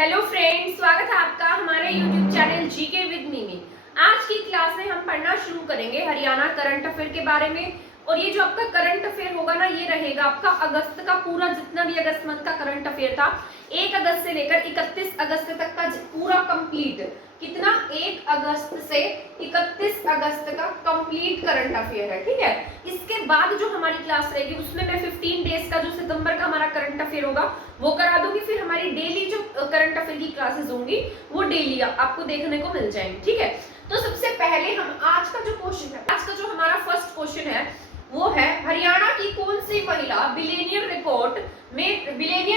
Hello friends, स्वागत है आपका हमारे YouTube channel GK with me में। आज की क्लास में हम पढ़ना शुरू करेंगे हरियाणा करंट अफेयर के बारे में। और ये जो आपका करंट अफेयर होगा ना, ये रहेगा आपका अगस्त का पूरा, जितना भी अगस्त मंथ का करंट अफेयर था 1 अगस्त से लेकर 31 अगस्त तक का पूरा कंप्लीट। कितना? 1 अगस्त से 31 अगस्त का कंप्लीट करंट अफेयर है, ठीक है। इसके बाद जो हमारी क्लास रहेगी उसमें मैं 15 डेज का जो सितंबर का हमारा करंट अफेयर होगा वो करा दूंगी। फिर हमारी डेली जो करंट अफेयर की क्लासेस होंगी वो डेली आपको देखने को मिल जाएंगी, ठीक है। तो सबसे पहले हम आज का जो क्वेश्चन है, आज का जो हमारा फर्स्ट क्वेश्चन है वो है हरियाणा की कौन सी महिला बिलियनियर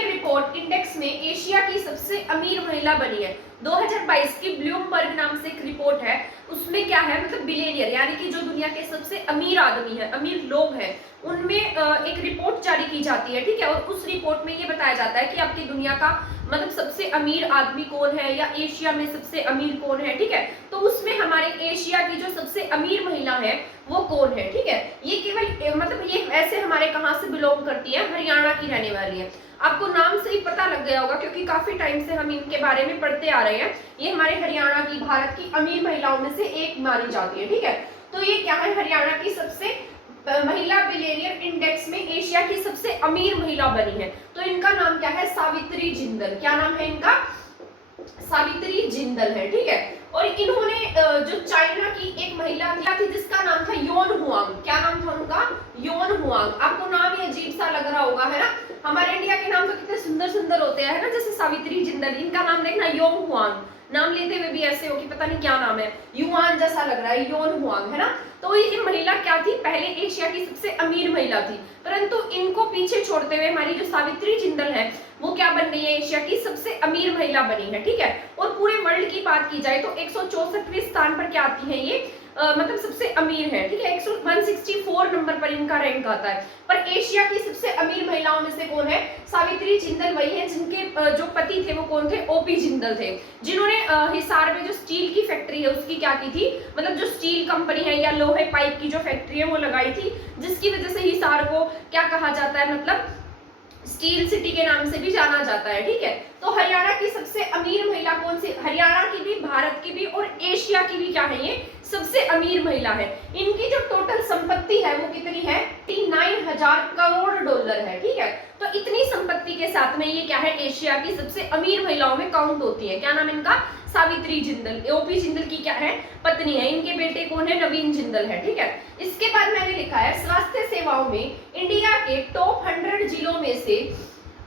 रिपोर्ट इंडेक्स में एशिया की सबसे अमीर महिला बनी है। 2022 की ब्लूमबर्ग नाम से एक रिपोर्ट है, उसमें क्या है, मतलब बिलियनियर यानी कि जो दुनिया के सबसे अमीर आदमी है, अमीर लोग हैं, उनमें एक रिपोर्ट जारी की जाती है, ठीक है। और उस रिपोर्ट में ये बताया जाता है कि आपकी दुनिया का मतलब सबसे अमीर आदमी कौन है या एशिया में सबसे अमीर कौन है, ठीक है। तो उसमें हमारे एशिया की जो सबसे अमीर महिला है वो कौन है, ठीक है। ये केवल मतलब ये ऐसे हमारे कहाँ से बिलोंग करती है, हरियाणा की रहने वाली है। आपको नाम से ही पता लग गया होगा क्योंकि काफी टाइम से हम इनके बारे में पढ़ते आ रहे हैं। ये हमारे हरियाणा की, भारत की अमीर महिलाओं में से एक मानी जाती है, ठीक है। तो ये क्या है, हरियाणा की सबसे महिला बिलियनियर इंडेक्स में एशिया की सबसे अमीर महिला बनी है। तो इनका नाम क्या है, सावित्री जिंदल। क्या नाम है इनका? सावित्री जिंदल है, ठीक है। और इन्होंने जो चाइना की एक महिला थी जिसका नाम था योन हुआंग। क्या नाम था उनका? योन हुआंग। आपको नाम ही अजीब सा लग रहा होगा, है ना। हमारे इंडिया के नाम तो कितने सुंदर सुंदर होते हैं, है ना, जैसे सावित्री जिंदल। इनका नाम देखना योन हुआंग, नाम लेते हुए भी ऐसे हो कि पता नहीं क्या नाम है, युआन जैसा लग रहा है, योन हुआंग, है ना। तो ये महिला क्या थी, पहले एशिया की सबसे अमीर महिला थी, परंतु इनको पीछे छोड़ते हुए हमारी जो सावित्री जिंदल है वो क्या बन गई है, एशिया की सबसे अमीर महिला बनी है, ठीक है। और पूरे वर्ल्ड की बात की जाए तो 164वें स्थान पर क्या आती है ये, मतलब सबसे अमीर है, ठीक है। 164 नंबर पर इनका रैंक आता है। पर एशिया की सबसे अमीर महिलाओं में से कौन है? सावित्री जिंदल वही है जिनके जो पति थे वो कौन थे? ओपी जिंदल थे, जिन्होंने हिसार में जो स्टील की फैक्ट्री है उसकी क्या की थी, मतलब जो स्टील कंपनी है या लोहे पाइप की जो फैक्ट्री है वो लगाई थी, जिसकी वजह से हिसार को क्या कहा जाता है, मतलब स्टील सिटी के नाम से भी जाना जाता है, ठीक है। तो हरियाणा की सबसे अमीर महिला कौन सी? हरियाणा की भी, भारत की भी और एशिया की भी क्या है, ये सबसे अमीर महिला है। इनकी जो टोटल संपत्ति है वो कितनी है? 39,000 करोड़ डॉलर है, ठीक है। तो इतनी संपत्ति के साथ में ये क्या है, एशिया की सबसे अमीर महिलाओं में काउंट होती है। क्या नाम इनका? सावित्री जिंदल। ओपी जिंदल की क्या है, पत्नी है। इनके बेटे कौन है? नवीन जिंदल है, ठीक है। इसके बाद मैंने लिखा है स्वास्थ्य सेवाओं में इंडिया के टॉप 100 जिलों में से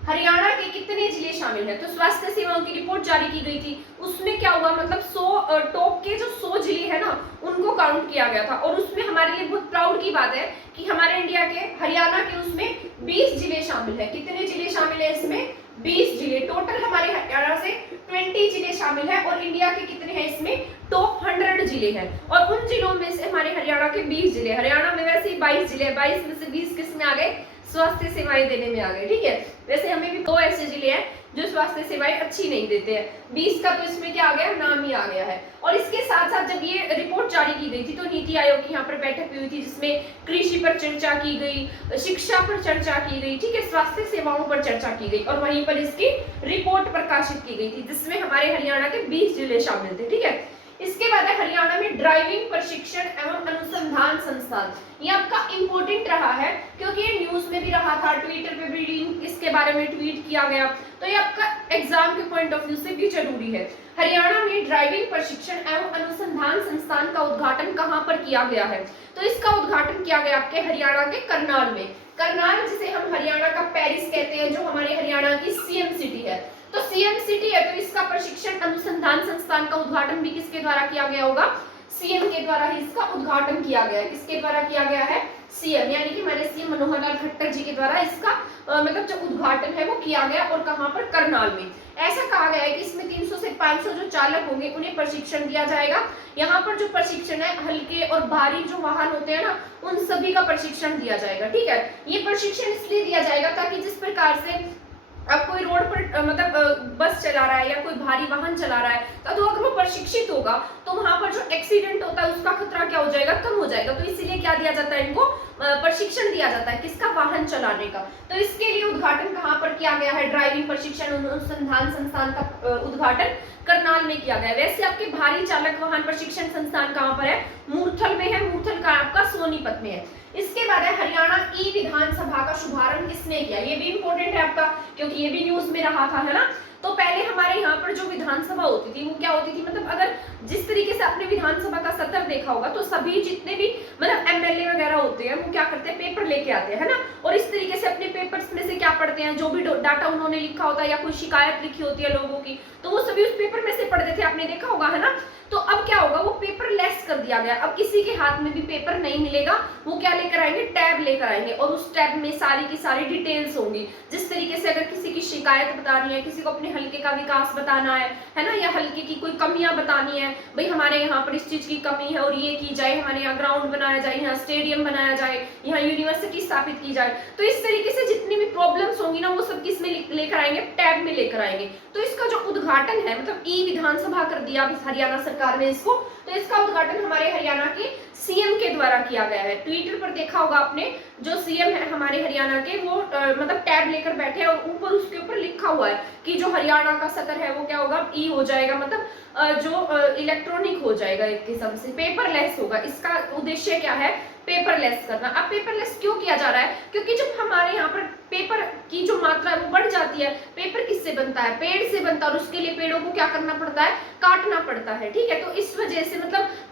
हरियाणा के कितने जिले शामिल हैं। तो स्वास्थ्य सेवाओं की रिपोर्ट जारी की गई थी, उसमें क्या हुआ, मतलब 100 टॉप के जो 100 जिले हैं ना उनको काउंट किया गया था। और उसमें हमारे लिए बहुत प्राउड की बात है कि हमारे इंडिया के, हरियाणा के उसमें 20 जिले शामिल है। कितने जिले शामिल है इसमें? 20 जिले। टोटल हमारे हरियाणा से 20 जिले शामिल है और इंडिया के कितने हैं इसमें? टॉप 100 जिले हैं। और उन जिलों में से हमारे हरियाणा के 20 जिले, हरियाणा में वैसे ही 22 जिले, 22 में से 20 किस में आ गए? स्वास्थ्य सेवाएं देने में आ गए, ठीक है। वैसे हमें भी 2 ऐसे जिले हैं जो स्वास्थ्य सेवाएं अच्छी नहीं देते हैं। 20 का तो इसमें क्या आ गया, नाम ही आ गया है। और इसके साथ साथ जब ये रिपोर्ट जारी की गई थी तो नीति आयोग की यहाँ पर बैठक हुई थी, जिसमें कृषि पर चर्चा की गई, शिक्षा पर चर्चा की गई, ठीक है, स्वास्थ्य सेवाओं पर चर्चा की गई और वहीं पर इसकी रिपोर्ट प्रकाशित की गई थी, जिसमें हमारे हरियाणा के 20 जिले शामिल थे, ठीक है। इसके बाद है हरियाणा में ड्राइविंग प्रशिक्षण एवं अनुसंधान संस्थान। ये आपका इंपॉर्टेंट रहा है क्योंकि ये न्यूज में भी रहा था, ट्विटर पे भी इसके बारे में ट्वीट किया गया, तो ये आपका एग्जाम के पॉइंट ऑफ व्यू से भी जरूरी है। हरियाणा में ड्राइविंग प्रशिक्षण एवं अनुसंधान संस्थान का उद्घाटन कहाँ पर किया गया है? तो इसका उद्घाटन किया गया आपके हरियाणा के करनाल में। करनाल जिसे हम हरियाणा का पेरिस कहते हैं, जो हमारे हरियाणा की सीएम सिटी है। तो सीएम सिटी है तो इसका प्रशिक्षण अनुसंधान संस्थान का उद्घाटन भी किसके द्वारा किया गया होगा? सीएम के द्वारा ही इसका उद्घाटन किया गया है। किसके द्वारा किया गया है? सीएम, यानी कि हमारे सीएम मनोहर लाल खट्टर जी के द्वारा इसका मतलब जो उद्घाटन है वो किया गया। और कहां पर? करनाल में। ऐसा कहा गया है कि इसमें 300 से 500 जो चालक होंगे उन्हें प्रशिक्षण दिया जाएगा। यहाँ पर जो प्रशिक्षण है, हल्के और भारी जो वाहन होते हैं ना उन सभी का प्रशिक्षण दिया जाएगा, ठीक है। ये प्रशिक्षण इसलिए दिया जाएगा ताकि जिस प्रकार से अब कोई रोड पर बस चला रहा है या कोई भारी वाहन चला रहा है, तो अगर वो प्रशिक्षित होगा तो वहां पर जो एक्सीडेंट होता है उसका खतरा क्या हो जाएगा, कम हो जाएगा। तो इसीलिए क्या दिया जाता है, इनको प्रशिक्षण दिया जाता है, किसका, वाहन चलाने का। तो इसके लिए उद्घाटन कहाँ पर किया गया है, ड्राइविंग प्रशिक्षण अनुसंधान संस्थान का उद्घाटन करनाल में किया गया है। वैसे आपके भारी चालक वाहन प्रशिक्षण संस्थान कहाँ पर है, मूर्थल में है। मूर्थल का आपका सोनीपत में है। इसके बाद है हरियाणा ई विधानसभा का शुभारंभ किसने किया। ये भी इंपॉर्टेंट है आपका, क्योंकि ये भी न्यूज में रहा था, है ना। तो पहले हमारे यहाँ पर जो विधानसभा होती थी वो क्या होती थी, अगर जिस तरीके से आपने विधानसभा का सत्र देखा होगा तो सभी जितने भी एमएलए वगैरह होते हैं वो क्या करते हैं, पेपर लेके आते हैं, है ना। और इस तरीके से अपने पेपर्स में से क्या पढ़ते हैं, जो भी डाटा उन्होंने लिखा होता है या कोई शिकायत लिखी होती है लोगों की, तो वो सभी उस पेपर में से पढ़ते थे, आपने देखा होगा, है ना। तो अब क्या होगा, वो पेपर लेस कर दिया गया। अब किसी के हाथ में भी पेपर नहीं मिलेगा, वो क्या लेकर आएंगे, टैब लेकर आएंगे, और उस टैब में सारी की सारी डिटेल्स होंगी। जिस तरीके से अगर किसी की शिकायत बतानी है, किसी को अपने हल्के का विकास बताना है ना, या हल्के की कोई कमियां बतानी है, भाई हमारे यहाँ पर इस चीज की कमी है और ये की जाए, हमारे यहाँ ग्राउंड बनाया जाए, यहाँ स्टेडियम बनाया जाए, यहाँ यूनिवर्सिटी स्थापित की जाए। तो इस तरीके से जितनी भी प्रॉब्लम्स होंगी ना, वो सब किस में लेकर आएंगे, टैब में लेकर आएंगे। तो इसका जो उद्घाटन है, ई विधानसभा कर दिया हरियाणा सरकार ने इसको, तो इसका उद्घाटन हमारे हरियाणा के सीएम के द्वारा किया गया है। ट्विटर पर देखा होगा आपने, जो सीएम है हमारे हरियाणा के, वो टैब लेकर बैठे हैं और ऊपर उसके ऊपर लिखा हुआ है कि जो हरियाणा का सत्र है वो क्या होगा, ई हो जाएगा, जो इलेक्ट्रॉनिक हो जाएगा, एक किस्म से पेपरलेस होगा। इसका उद्देश्य क्या है, पेपरलेस करना। अब पेपरलेस क्यों किया जा रहा है, क्योंकि जब हमारे यहाँ पर पेपर की जो मात्रा है वो बढ़ जाती है। पेपर किससे बनता है, पेड़ से बनता है, और उसके लिए पेड़ों को क्या करना पड़ता है, काटना पड़ता है, ठीक है। तो इस वजह से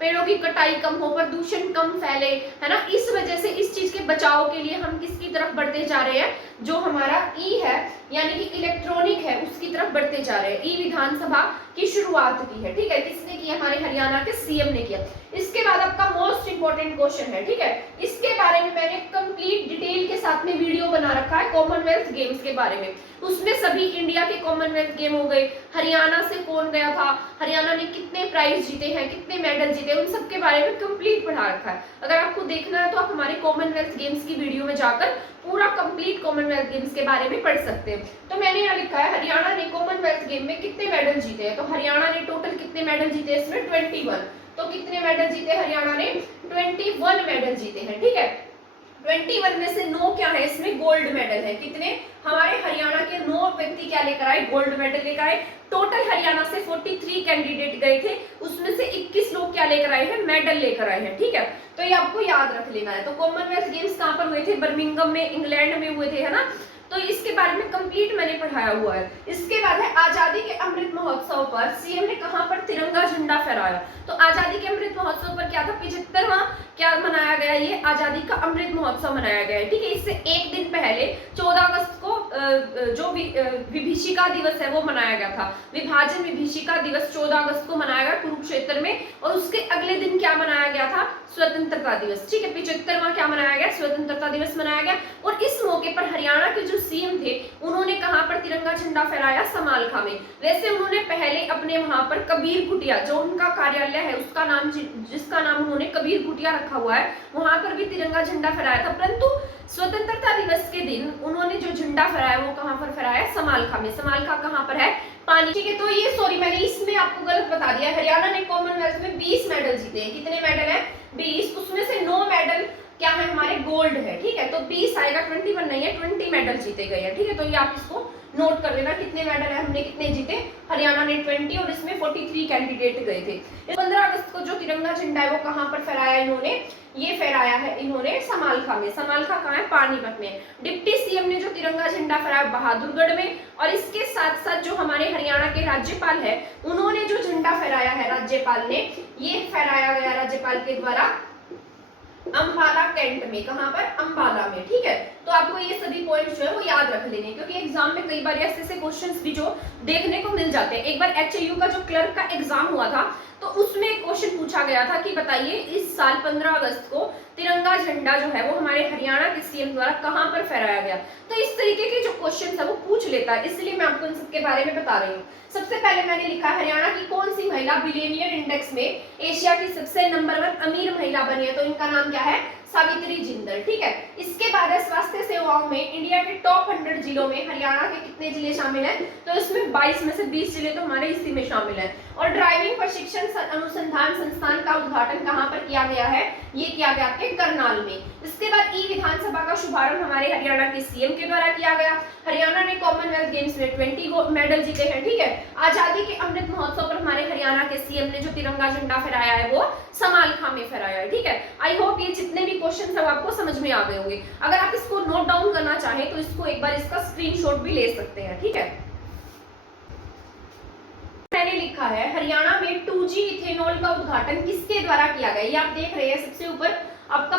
पेड़ों की कटाई कम हो, प्रदूषण कम फैले, है ना। इस वजह से इस चीज के बचाव के लिए हम किसकी तरफ बढ़ते जा रहे हैं, जो हमारा ई है यानी कि इलेक्ट्रॉनिक है, उसकी तरफ बढ़ते जा रहे हैं। ई विधानसभा की शुरुआत की है, ठीक है। किसने की, हमारे हरियाणा के सीएम ने किया। इसके बाद आपका मोस्ट इंपोर्टेंट क्वेश्चन है, ठीक है। इसके बारे में मैंने कंप्लीट डिटेल के साथ में वीडियो बना रखा है, कॉमनवेल्थ गेम्स के बारे में। उसमें सभी इंडिया के कॉमनवेल्थ गेम हो गए, हरियाणा से कौन गया था, हरियाणा ने कितने प्राइज जीते हैं, कितने मेडल जीते, उन सब के बारे में कंप्लीट पढ़ा रखा है। अगर आपको देखना है तो आप हमारे कॉमनवेल्थ गेम्स की वीडियो में जाकर पूरा कंप्लीट कॉमनवेल्थ गेम्स के बारे में पढ़ सकते हैं। तो मैंने यहाँ लिखा है हरियाणा ने कॉमनवेल्थ गेम में कितने मेडल जीते हैं। तो हरियाणा ने टोटल कितने मेडल जीते हैं, इसमें 21। तो कितने मेडल जीते हरियाणा ने, 21 मेडल जीते हैं, ठीक है। 21 में से 9 क्या है, इसमें गोल्ड मेडल है। कितने, हमारे हरियाणा के 9 व्यक्ति क्या लेकर आए, गोल्ड मेडल लेकर आए। टोटल हरियाणा से 43 कैंडिडेट गए थे, उसमें से 21 लोग क्या लेकर आए हैं, मेडल लेकर आए हैं, ठीक है। तो ये आपको याद रख लेना है। तो कॉमनवेल्थ गेम्स कहाँ पर हुए थे, बर्मिंघम में, इंग्लैंड में हुए थे, है ना। तो इसके बारे में कंप्लीट मैंने पढ़ाया हुआ है। इसके बाद है आजादी के अमृत महोत्सव पर सीएम ने कहां पर तिरंगा झंडा फहराया। तो आजादी के अमृत महोत्सव पर क्या था, 75वां क्या मनाया गया, ये आजादी का अमृत महोत्सव मनाया गया है, ठीक है। इससे एक दिन पहले 14 अगस्त को जो विभीषिका दिवस है वो मनाया गया था। विभाजन विभीषिका दिवस 14 अगस्त को मनाया गया कुरुक्षेत्र में, और उसके अगले दिन क्या मनाया गया था, स्वतंत्रता दिवस, ठीक है। 75वां क्या मनाया गया, स्वतंत्रता दिवस मनाया गया। और इस मौके पर हरियाणा के जो सीएम थे उन्होंने कहां पर तिरंगा झंडा फहराया, समालखा में। वैसे उन्होंने पहले अपने वहां पर कबीर कुटिया, जो उनका कार्यालय है उसका नाम, जिसका नाम उन्होंने कबीर कुटिया रखा हुआ है, वहां पर भी तिरंगा झंडा फहराया था। परंतु स्वतंत्रता दिवस के दिन उन्होंने जो झंडा फहराया वो कहां पर फहराया, समालखा में। समालखा कहां पर है, पानी, ठीक है। तो ये सॉरी मैंने इसमें आपको गलत बता दिया। हरियाणा ने कॉमनवेल्थ में 20 मेडल जीते हैं। कितने मेडल है, 20। उसमें से 9 मेडल क्या है, हमारे गोल्ड है, ठीक है। तो 20 आएगा, 21 नहीं है, 20 मेडल जीते गए हैं, ठीक है। तो ये आप इसको नोट कर लेना, कितने मेडल है, हमने कितने जीते, हरियाणा ने 20, और इसमें 43 कैंडिडेट गए थे। 15 अगस्त को जो तिरंगा झंडा है वो कहां पर फहराया इन्होंने, ये फहराया है इन्होंने समालखा में। समालखा कहाँ है, पानीपत में। डिप्टी सीएम ने जो तिरंगा झंडा फहराया बहादुरगढ़ में। और इसके साथ साथ जो हमारे हरियाणा के राज्यपाल है उन्होंने जो झंडा फहराया है, राज्यपाल ने, ये फहराया गया राज्यपाल के द्वारा अंबाला कैंट में। कहां पर, अंबाला में, ठीक है। तो आपको ये सभी पॉइंट्स जो है वो याद रख लेने, क्योंकि एग्जाम में कई बार ऐसे क्वेश्चंस भी जो देखने को मिल जाते हैं। एक बार एचयू का जो क्लर्क का एग्जाम हुआ था तो उसमें एक क्वेश्चन पूछा गया था कि बताइए इस साल 15 अगस्त को तिरंगा झंडा जो है वो हमारे हरियाणा के सीएम द्वारा कहां पर फहराया गया। तो इस तरीके के जो क्वेश्चन है वो पूछ लेता है, इसलिए मैं आपको इन सबके बारे में बता रही हूँ। सबसे पहले मैंने लिखा हरियाणा की कौन सी महिला बिलियनियर इंडेक्स में एशिया की सबसे नंबर 1 अमीर महिला बनी है। तो इनका नाम क्या है, सावित्री जिंदल, ठीक है। इसके बाद है स्वास्थ्य सेवाओं में इंडिया के टॉप 100 जिलों में हरियाणा के कितने जिले शामिल हैं, तो इसमें 22 में से 20 जिले तो हमारे इसी में शामिल हैं। और ड्राइविंग प्रशिक्षण अनुसंधान संस्थान का उद्घाटन कहाँ पर किया गया है, ये किया गया आपके करनाल में। इसके बाद ई विधानसभा का शुभारंभ हमारे हरियाणा के सीएम के द्वारा किया गया। हरियाणा ने कॉमनवेल्थ गेम्स में 20 मेडल जीते हैं, ठीक है। आजादी के अमृत महोत्सव पर हमारे हरियाणा के सीएम ने जो तिरंगा झंडा फहराया है वो समालखा में फहराया है, ठीक है। आई होप ये जितने भी क्वेश्चन सब आपको समझ में आ गए होंगे। अगर आप इसको नोट डाउन करना चाहें तो इसको एक बार इसका स्क्रीनशॉट भी ले सकते हैं, ठीक है। मैंने लिखा है हरियाणा में 2G इथेनॉल का उद्घाटन किसके द्वारा किया गया, ये आप देख रहे हैं सबसे ऊपर आपका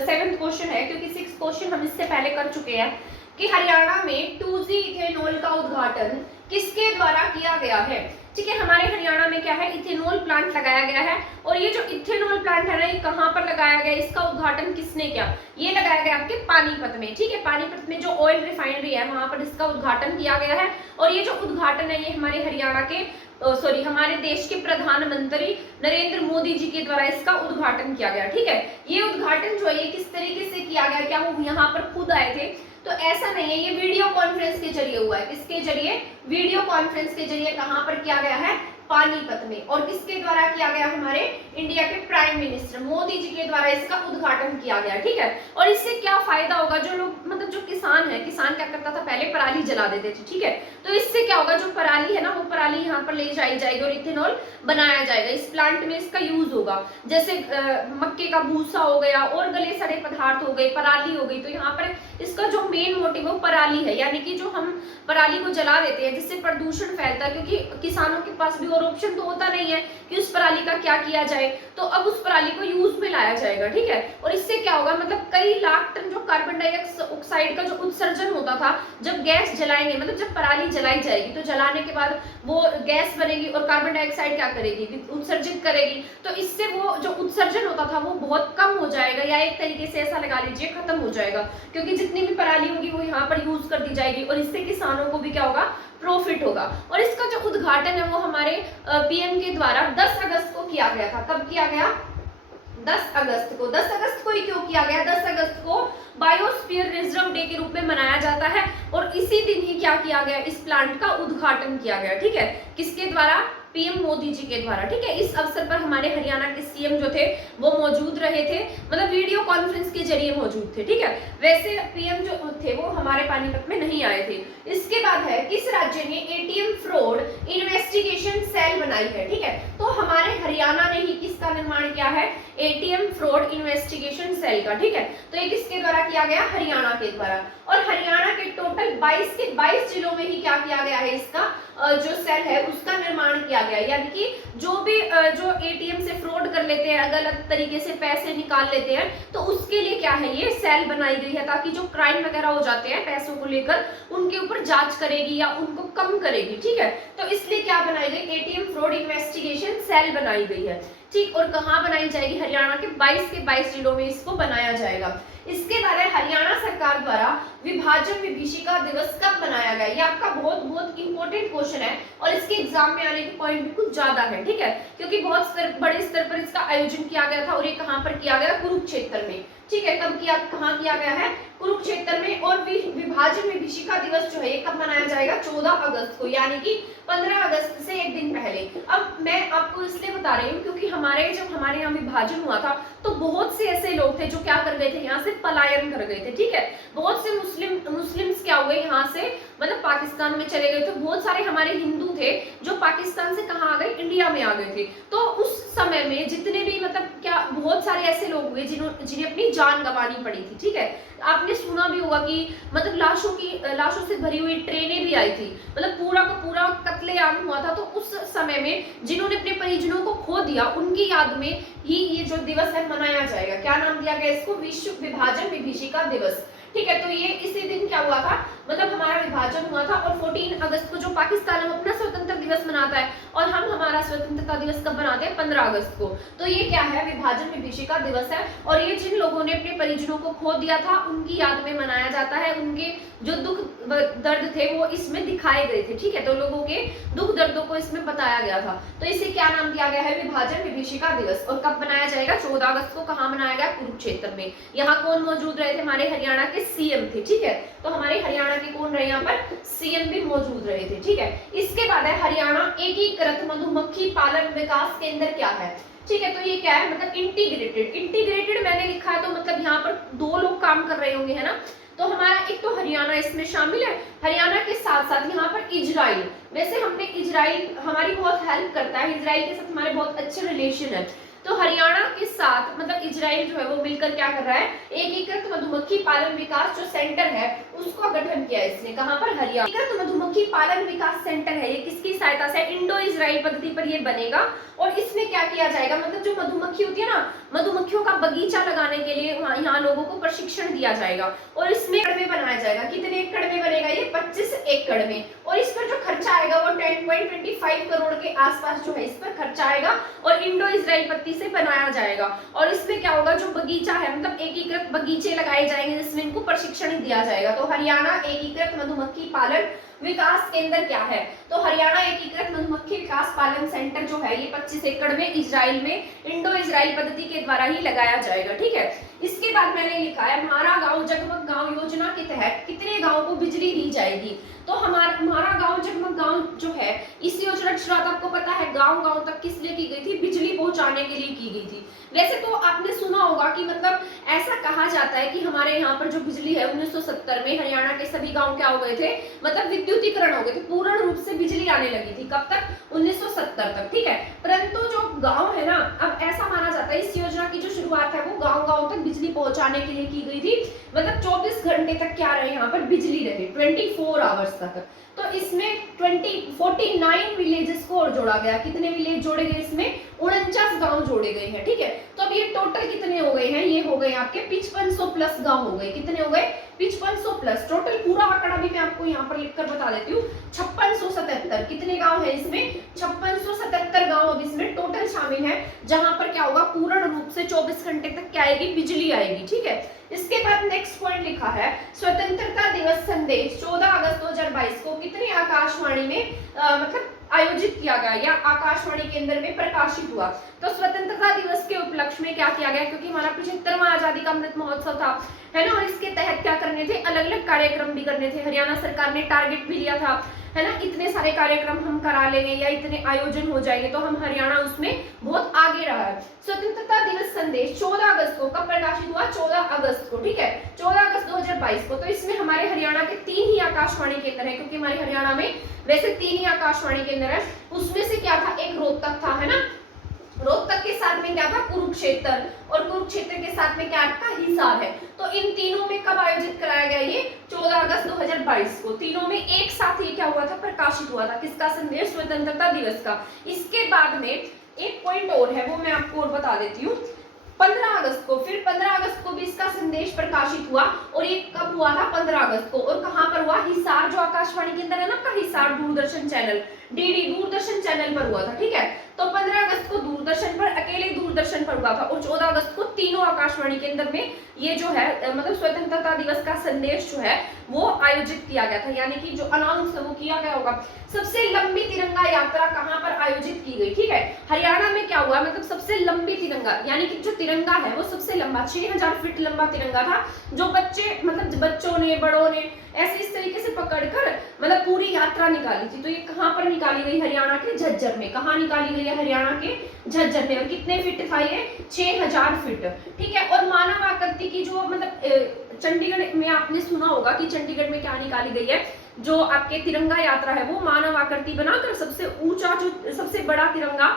7th क्वेश्चन है, क्योंकि 6th क्वेश्चन हम इससे पहले कर चुके हैं कि हरियाणा में 2G इथेनॉल का उद्घाटन किसके द्वारा किया गया है, ठीक है। हमारे हरियाणा में क्या है, इथेनॉल प्लांट लगाया गया है। और ये जो इथेनॉल प्लांट है ना, ये कहाँ पर लगाया गया, इसका उद्घाटन किसने किया, ये लगाया गया आपके पानीपत में, ठीक है। पानीपत में जो ऑयल रिफाइनरी है वहां पर इसका उद्घाटन किया गया है। और ये जो उद्घाटन है ये हमारे हरियाणा के हमारे देश के प्रधानमंत्री नरेंद्र मोदी जी के द्वारा इसका उद्घाटन किया गया, ठीक है। ये उद्घाटन जो है ये किस तरीके से किया गया, क्या वो यहाँ पर खुद आए थे, तो ऐसा नहीं है, ये वीडियो कॉन्फ्रेंस के जरिए हुआ है। किसके जरिए, वीडियो कॉन्फ्रेंस के जरिए। कहां पर किया गया है, पानीपत में। और किसके द्वारा किया गया, हमारे इंडिया के प्राइम मिनिस्टर मोदी जी के द्वारा इसका उद्घाटन किया गया, ठीक है। और इससे क्या फायदा होगा, जो लोग मतलब जो किसान है, किसान क्या करता था, पहले पराली जला देते थे, ठीक है। तो इससे क्या होगा, जो पराली है ना वो पराली यहाँ पर ले जाई जाएगी और इथेनॉल बनाया जाएगा। इस प्लांट में इसका यूज होगा। जैसे मक्के का भूसा हो गया और गले सड़े पदार्थ हो गए, पराली हो गई, तो यहाँ पर इसका जो मेन मोटिव है वो पराली है। यानी कि जो हम पराली को जला देते हैं जिससे प्रदूषण फैलता है, क्योंकि किसानों के पास भी और ऑप्शन तो होता नहीं है कि उस पराली का क्या किया जाए, तो अब उस पराली को यूज में लाया जाएगा, ठीक है। और इससे क्या होगा, मतलब कई लाख टन जो कार्बन डाइऑक्साइड का जो उत्सर्जन होता था, जब गैस जलाएंगे, मतलब जब पराली जलाई जाएगी तो जलाने के बाद वो गैस बनेगी और कार्बन डाइऑक्साइड क्या करेगी, उत्सर्जित करेगी। तो इससे वो जो उत्सर्जन होता था वो बहुत कम हो जाएगा, या एक तरीके से ऐसा लगा लीजिए खत्म हो जाएगा, क्योंकि जितनी भी पराली होगी वो यहाँ पर यूज कर दी जाएगी। और इससे किसानों को भी क्या होगा, प्रॉफिट होगा। और इसका जो उद्घाटन है वो हमारे पीएम के द्वारा 10 अगस्त को किया गया था। कब किया गया, 10 अगस्त को। 10 अगस्त को ही क्यों किया गया, 10 अगस्त को बायोस्फीयर रिजर्व डे के रूप में मनाया जाता है। और इसी दिन ही क्या किया गया, इस प्लांट का उद्घाटन किया गया, ठीक है। किसके द्वारा, पीएम मोदी जी के द्वारा, ठीक है। इस अवसर पर हमारे हरियाणा के सीएम जो थे वो मौजूद रहे थे, मतलब वीडियो कॉन्फ्रेंस के जरिए मौजूद थे, ठीक है। वैसे पीएम जो थे वो हमारे पानीपत में नहीं आए थे। इसके बाद है, किस राज्य ने एटीएम फ्रॉड इन्वेस्टिगेशन सेल बनाई है, ठीक है। तो हमारे हरियाणा ने ही किसका निर्माण किया है, एटीएम फ्रॉड इन्वेस्टिगेशन सेल का, ठीक है। तो ये किसके द्वारा किया गया, हरियाणा के द्वारा। और हरियाणा के टोटल 22 के 22 जिलों में ही क्या किया गया है, इसका जो सेल है उसका निर्माण किया गया। यानी कि जो भी जो एटीएम से फ्रॉड कर लेते हैं, गलत तरीके से पैसे निकाल लेते हैं, तो उसके लिए क्या है, ये सेल बनाई गई है, ताकि जो क्राइम वगैरह हो जाते हैं पैसों को लेकर उनके ऊपर जांच करेगी या उनको कम करेगी, ठीक है। तो इसलिए क्या बनाई गई, एटीएम फ्रॉड इन्वेस्टिगेशन सेल बनाई गई है, ठीक। और कहाँ बनाई जाएगी, हरियाणा के 22 के 22 जिलों में इसको बनाया जाएगा। इसके बाद हरियाणा सरकार द्वारा विभाजन विभीषिका दिवस कब मनाया गया, ये आपका बहुत बहुत इंपॉर्टेंट क्वेश्चन है और इसके एग्जाम में आने के पॉइंट भी कुछ ज्यादा है, ठीक है। क्योंकि बहुत बड़े स्तर पर इसका आयोजन किया गया था और ये कहाँ पर किया गया, कुरुक्षेत्र में, ठीक है। कब किया, कहाँ किया गया है, कुरुक्षेत्र में। और विभाजन विभीषिका दिवस जो है ये कब मनाया जाएगा, 14 अगस्त को, यानी कि 15 अगस्त से एक दिन पहले। अब मैं आपको इसलिए बता रही हूँ क्योंकि जब हमारे यहाँ विभाजन हुआ था तो बहुत से ऐसे लोग थे जो क्या कर गए थे, यहाँ से पलायन कर गए थे, ठीक है। बहुत से मुस्लिम्स क्या हुए, यहाँ से मतलब पाकिस्तान में चले गए थे। बहुत सारे हमारे हिंदू थे जो पाकिस्तान से कहाँ आ गए, इंडिया में आ गए थे। तो उस समय में जितने भी मतलब क्या बहुत सारे ऐसे लोग हुए जिन्हें अपनी जान गंवानी पड़ी थी, ठीक है। आपने सुना भी होगा कि मतलब लाशों से भरी हुई ट्रेनें भी आई थी, मतलब पूरा का पूरा कत्लेआम हुआ था। तो उस समय में जिन्होंने अपने परिजनों को खो दिया उनकी याद में ही ये जो दिवस है मनाया जाएगा। क्या नाम दिया गया इसको, विश्व विभाजन विभीषिका दिवस, ठीक है। तो ये इसी दिन क्या हुआ था, मतलब हमारा विभाजन हुआ था। और 14 अगस्त को जो पाकिस्तान हम अपना स्वतंत्र दिवस मनाता है और हम हमारा स्वतंत्रता दिवस कब मनाते हैं, 15 अगस्त को। तो ये क्या है, विभाजन विभीषिका दिवस है। और ये जिन लोगों ने अपने परिजनों को खो दिया था उनकी याद में मनाया जाता है, उनके जो दर्द थे वो इसमें दिखाए गए थे, ठीक है। तो लोगों के दुख दर्दों को इसमें बताया गया था। तो इसे क्या नाम दिया गया है, विभाजन विभीषिका दिवस। और कब बनाया जाएगा, 14 अगस्त को। कहाँ बनाया गया, कुरुक्षेत्र में। यहाँ कौन मौजूद रहे थे, हमारे हरियाणा के सीएम थे, ठीक है। तो हमारे हरियाणा के कौन रहे, यहाँ पर सीएम भी मौजूद रहे थे, ठीक है। इसके बाद है हरियाणा एकीकृत मधुमक्खी पालन विकास केंद्र क्या है, ठीक है। तो ये क्या है, मतलब इंटीग्रेटेड। इंटीग्रेटेड मैंने लिखा है तो मतलब यहाँ पर 2 लोग काम कर रहे होंगे, है ना। तो हमारा एक तो हरियाणा इसमें शामिल है, हरियाणा के साथ साथ यहाँ पर इजराइल। वैसे हमने इजराइल हमारी बहुत हेल्प करता है, इजराइल के साथ हमारे बहुत अच्छे रिलेशन है। तो हरियाणा के साथ मतलब इजराइल जो है वो मिलकर क्या कर रहा है, एकीकृत मधुमक्खी पालन विकास जो सेंटर है उसका गठन किया है इसने। कहां पर, हरियाणा। एकीकृत मधुमक्खी पालन विकास सेंटर है, ये किसकी सहायता से, इंडो इजराइल पद्धति पर ये बनेगा। और इसमें क्या किया जाएगा, मतलब जो मधुमक्खी होती है ना, मधुमक्खियों का बगीचा लगाने के लिए यहाँ लोगों को प्रशिक्षण दिया जाएगा। और इसमें एकड़ में बनाया जाएगा, कितने एकड़ में बनेगा ये, 25 एकड़ में। और इस पर जो खर्चा आएगा वो 10.25 करोड़ के आसपास जो है इस पर खर्चा आएगा और इंडो इजराइल पद्धति से बनाया जाएगा। और इसमें क्या होगा, जो बगीचा है मतलब एकीकृत बगीचे लगाए जाएंगे जिसमें इनको प्रशिक्षण दिया जाएगा। तो हरियाणा एकीकृत मधुमक्खी पालन विकास केंद्र क्या है, तो हरियाणा एकीकृत मधुमक्खी विकास पालन सेंटर जो है ये 25 एकड़ में इजराइल में इंडो इजराइल पद्धति के द्वारा ही लगाया जाएगा, ठीक है। इसके बाद मैंने लिखा है हमारा गांव जगमग गांव योजना के तहत कितने गांव को बिजली दी जाएगी। तो हमारा गांव जगमग गांव जो है इस योजना की शुरुआत आपको पता है गांव गांव तक किस लिए की गई थी, बिजली पहुंचाने के लिए की गई थी। वैसे तो आपने सुना होगा कि मतलब ऐसा कहा जाता है कि हमारे यहाँ पर जो बिजली है 1970 में हरियाणा के सभी गांव क्या हो गए थे, मतलब विद्युतीकरण हो गए थे, पूर्ण रूप से बिजली आने लगी थी। कब तक, 1970 तक, ठीक है। परंतु जो गांव है ना, अब ऐसा माना जाता है इस योजना की जो शुरुआत है वो गांव गांव तक बिजली पहुंचाने के लिए की गई थी। मतलब 24 घंटे तक क्या रहे, यहाँ पर बिजली रहे, 24 आवर्स तक। तो इसमें 49 विलेजेस को और जोड़ा गया। कितने विलेज जोड़े गए इसमें, 49 गांव जोड़े गए हैं, ठीक है। तो अब ये टोटल कितने हो गए हैं, ये हो गए आपके 5500 प्लस गांव हो गए। कितने हो गए, 5500 प्लस। टोटल पूरा आंकड़ा भी मैं आपको यहाँ पर लिखकर बता देती हूँ, 5677। कितने गांव है इसमें, 5677 गांव अब इसमें टोटल शामिल है, जहां पर क्या होगा, पूर्ण रूप से 24 घंटे तक क्या आएगी, बिजली आएगी, ठीक है। इसके बाद नेक्स्ट पॉइंट लिखा है स्वतंत्रता दिवस संदेश 14 अगस्त 2022 को कितने आकाशवाणी में मतलब आयोजित किया गया या आकाशवाणी केंद्र में प्रकाशित हुआ। तो स्वतंत्रता दिवस के उपलक्ष्य में क्या किया गया, क्योंकि हमारा 75वां आजादी का अमृत महोत्सव था, है ना। और इसके तहत क्या करने थे, अलग अलग कार्यक्रम भी करने थे। हरियाणा सरकार ने टारगेट भी लिया था, है ना, इतने सारे कार्यक्रम हम करा लेंगे या इतने आयोजन हो जाएंगे। तो हम हरियाणा उसमें बहुत आगे रहा है। स्वतंत्रता दिवस संदेश 14 अगस्त को कब प्रकाशित हुआ, 14 अगस्त को, ठीक है, 14 अगस्त 2022 को। तो इसमें हमारे हरियाणा के 3 ही आकाशवाणी केंद्र है, क्योंकि हमारे हरियाणा में वैसे 3 ही आकाशवाणी केंद्र है। उसमें से क्या था, एक रोहतक था, है ना, रोहतक के साथ में क्या था, कुरुक्षेत्र, और कुरुक्षेत्र के साथ में क्या था, हिसार है। तो इन तीनों में कब आयोजित कराया गया, ये 14 अगस्त 2022 को। तीनों में एक साथ ये क्या हुआ था, प्रकाशित हुआ था, किसका संदेश, स्वतंत्रता दिवस का। इसके बाद में एक पॉइंट और है, वो मैं आपको और बता देती हूँ। 15 अगस्त को, फिर 15 अगस्त को भी इसका संदेश प्रकाशित हुआ, और ये कब हुआ था, 15 अगस्त को। और कहां पर हुआ, हिसार जो आकाशवाणी केंद्र है ना का, Hisar Doordarshan channel, DD Doordarshan channel पर हुआ था, ठीक है। तो 15 अगस्त को दूरदर्शन पर, अकेले दूरदर्शन पर हुआ था, और 14 अगस्त को तीनों आकाशवाणी केंद्र में ये जो है मतलब स्वतंत्रता दिवस का संदेश जो है वो आयोजित किया गया था, यानी कि जो अनाउंस वो किया गया होगा। सबसे लंबी तिरंगा यात्रा कहां पर आयोजित की गई, ठीक है, हरियाणा में क्या हुआ, मतलब सबसे लंबी तिरंगा, यानी कि जो तिरंगा है वो सबसे लंबा 6000 फीट लंबा तिरंगा था, जो बच्चे मतलब बच्चों ने, बड़ों ने ऐसे इस तरीके से पकड़कर मतलब पूरी यात्रा निकाली थी। तो ये कहां पर निकाली गई, हरियाणा के झज्जर में। कहां निकाली गई है, हरियाणा के झज्जर में। और कितने फीट था ये, 6000 फीट, ठीक है। और मानव आकृति की जो मतलब चंडीगढ़ में आपने सुना होगा कि चंडीगढ़ में क्या निकाली गई है, जो आपके तिरंगा यात्रा है वो मानव आकृति बनाकर सबसे ऊंचा, जो सबसे बड़ा तिरंगा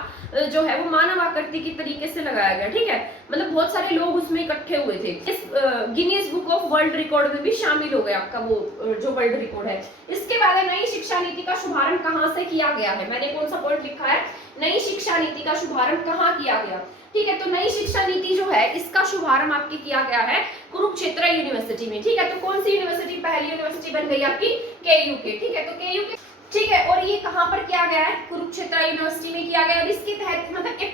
जो है वो मानव आकृति की तरीके से लगाया गया, ठीक है। मतलब बहुत सारे लोग उसमें इकट्ठे हुए थे। इस Guinness book of world record में भी शामिल हो गया आपका वो जो वर्ल्ड रिकॉर्ड है। इसके बाद नई शिक्षा नीति का शुभारंभ कहाँ से किया गया है, मैंने कौन सा पॉइंट लिखा है, नई शिक्षा नीति का शुभारंभ कहाँ किया गया, ठीक है। तो नई शिक्षा नीति जो है इसका शुभारंभ आपके किया गया है कुरुक्षेत्र यूनिवर्सिटी में, ठीक है। तो कौन सी यूनिवर्सिटी पहली यूनिवर्सिटी बन गई आपकी, केयू के, ठीक है। तो केयू के ठीक है। और ये कहाँ पर किया गया है, कुरुक्षेत्र यूनिवर्सिटी में किया गया। और इसके तहत मतलब एक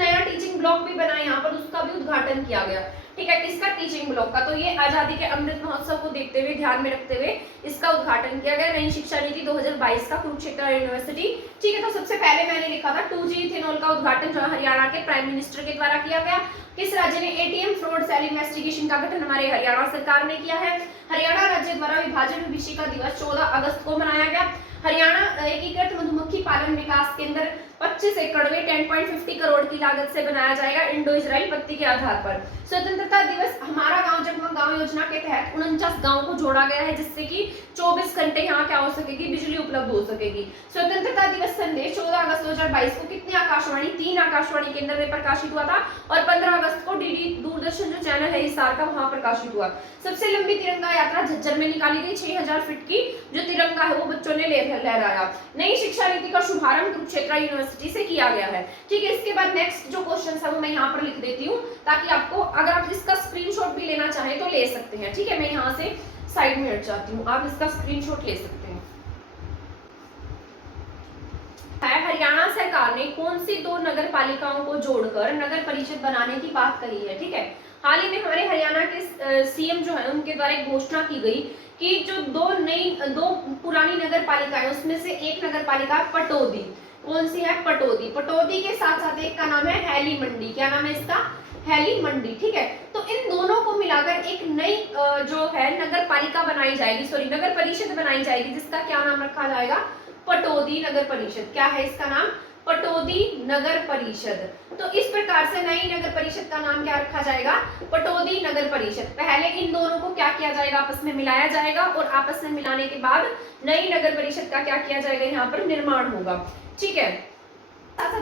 नया टीचिंग ब्लॉक भी बना यहाँ पर, उसका भी उद्घाटन किया गया। ठीक है, किसका, टीचिंग ब्लॉक का। तो ये आजादी के अमृत महोत्सव को देखते हुए, ध्यान में रखते हुए इसका उद्घाटन किया गया, नई शिक्षा नीति 2022 का, कुरुक्षेत्र यूनिवर्सिटी। ठीक है, तो सबसे पहले मैंने लिखा था 2G इथेनॉल का उद्घाटन जो हरियाणा के प्राइम मिनिस्टर के द्वारा किया गया। किस राज्य ने ATM फ्रॉड सेल इन्वेस्टिगेशन का गठन, हमारे हरियाणा सरकार ने किया है। हरियाणा राज्य द्वारा विभाजन विभीषिका दिवस 14 अगस्त को मनाया गया। हरियाणा एकीकृत मधुमक्खी पालन विकास केंद्र 25 एकड़ में 10.50 करोड़ की लागत से बनाया जाएगा, इंडो इजराइल पत्ती के आधार पर। स्वतंत्रता दिवस, हमारा गांव जगमग गांव योजना के तहत 49 गांवों को जोड़ा गया है, जिससे कि 24 घंटे यहाँ क्या हो सकेगी, बिजली उपलब्ध हो सकेगी। स्वतंत्रता दिवस संदेश 14 अगस्त 2022 को कितने आकाशवाणी, 3 आकाशवाणी केंद्र में प्रकाशित हुआ था। और 15 अगस्त को DD दूरदर्शन जो चैनल है हिसार का, वहां प्रकाशित हुआ। सबसे लंबी तिरंगा यात्रा झज्जर में निकाली गई, 6000 फीट की जो तिरंगा है वो बच्चों ने लहराया। नई शिक्षा नीति का शुभारंभ कुरुक्षेत्र यूनिवर्सिटी से किया गया है। ठीक है, इसके बाद नेक्स्ट जो क्वेश्चन है वो मैं यहाँ पर लिख देती हूँ, ताकि आपको, अगर आप इसका स्क्रीनशॉट भी लेना चाहें तो ले सकते हैं। ठीक है, मैं यहाँ से साइड में हट जाती हूँ, आप इसका स्क्रीनशॉट ले सकते हैं। हरियाणा सरकार ने कौन सी 2 नगर पालिकाओं को जोड़कर नगर परिषद बनाने की बात कही है। ठीक है, हाल ही में हमारे हरियाणा के CM जो है उनके द्वारा एक घोषणा की गई कि जो 2 पुरानी नगर पालिकाएं, उसमें से एक नगर पालिका पटौदी, कौन सी है, पटौदी। पटौदी के साथ साथ एक का नाम है हैली मंडी, क्या नाम है इसका, हैली मंडी। ठीक है, तो इन दोनों को मिलाकर एक नई जो है नगर पालिका बनाई जाएगी, सॉरी नगर परिषद बनाई जाएगी, जिसका क्या नाम रखा जाएगा, पटौदी नगर परिषद। क्या है इसका नाम, पटौदी नगर परिषद। तो इस प्रकार से नई नगर परिषद का नाम क्या रखा जाएगा, पटौदी नगर परिषद। पहले इन दोनों को क्या किया जाएगा, आपस में मिलाया जाएगा, और आपस में मिलाने के बाद नई नगर परिषद का क्या किया जाएगा, यहाँ पर निर्माण होगा। ठीक है,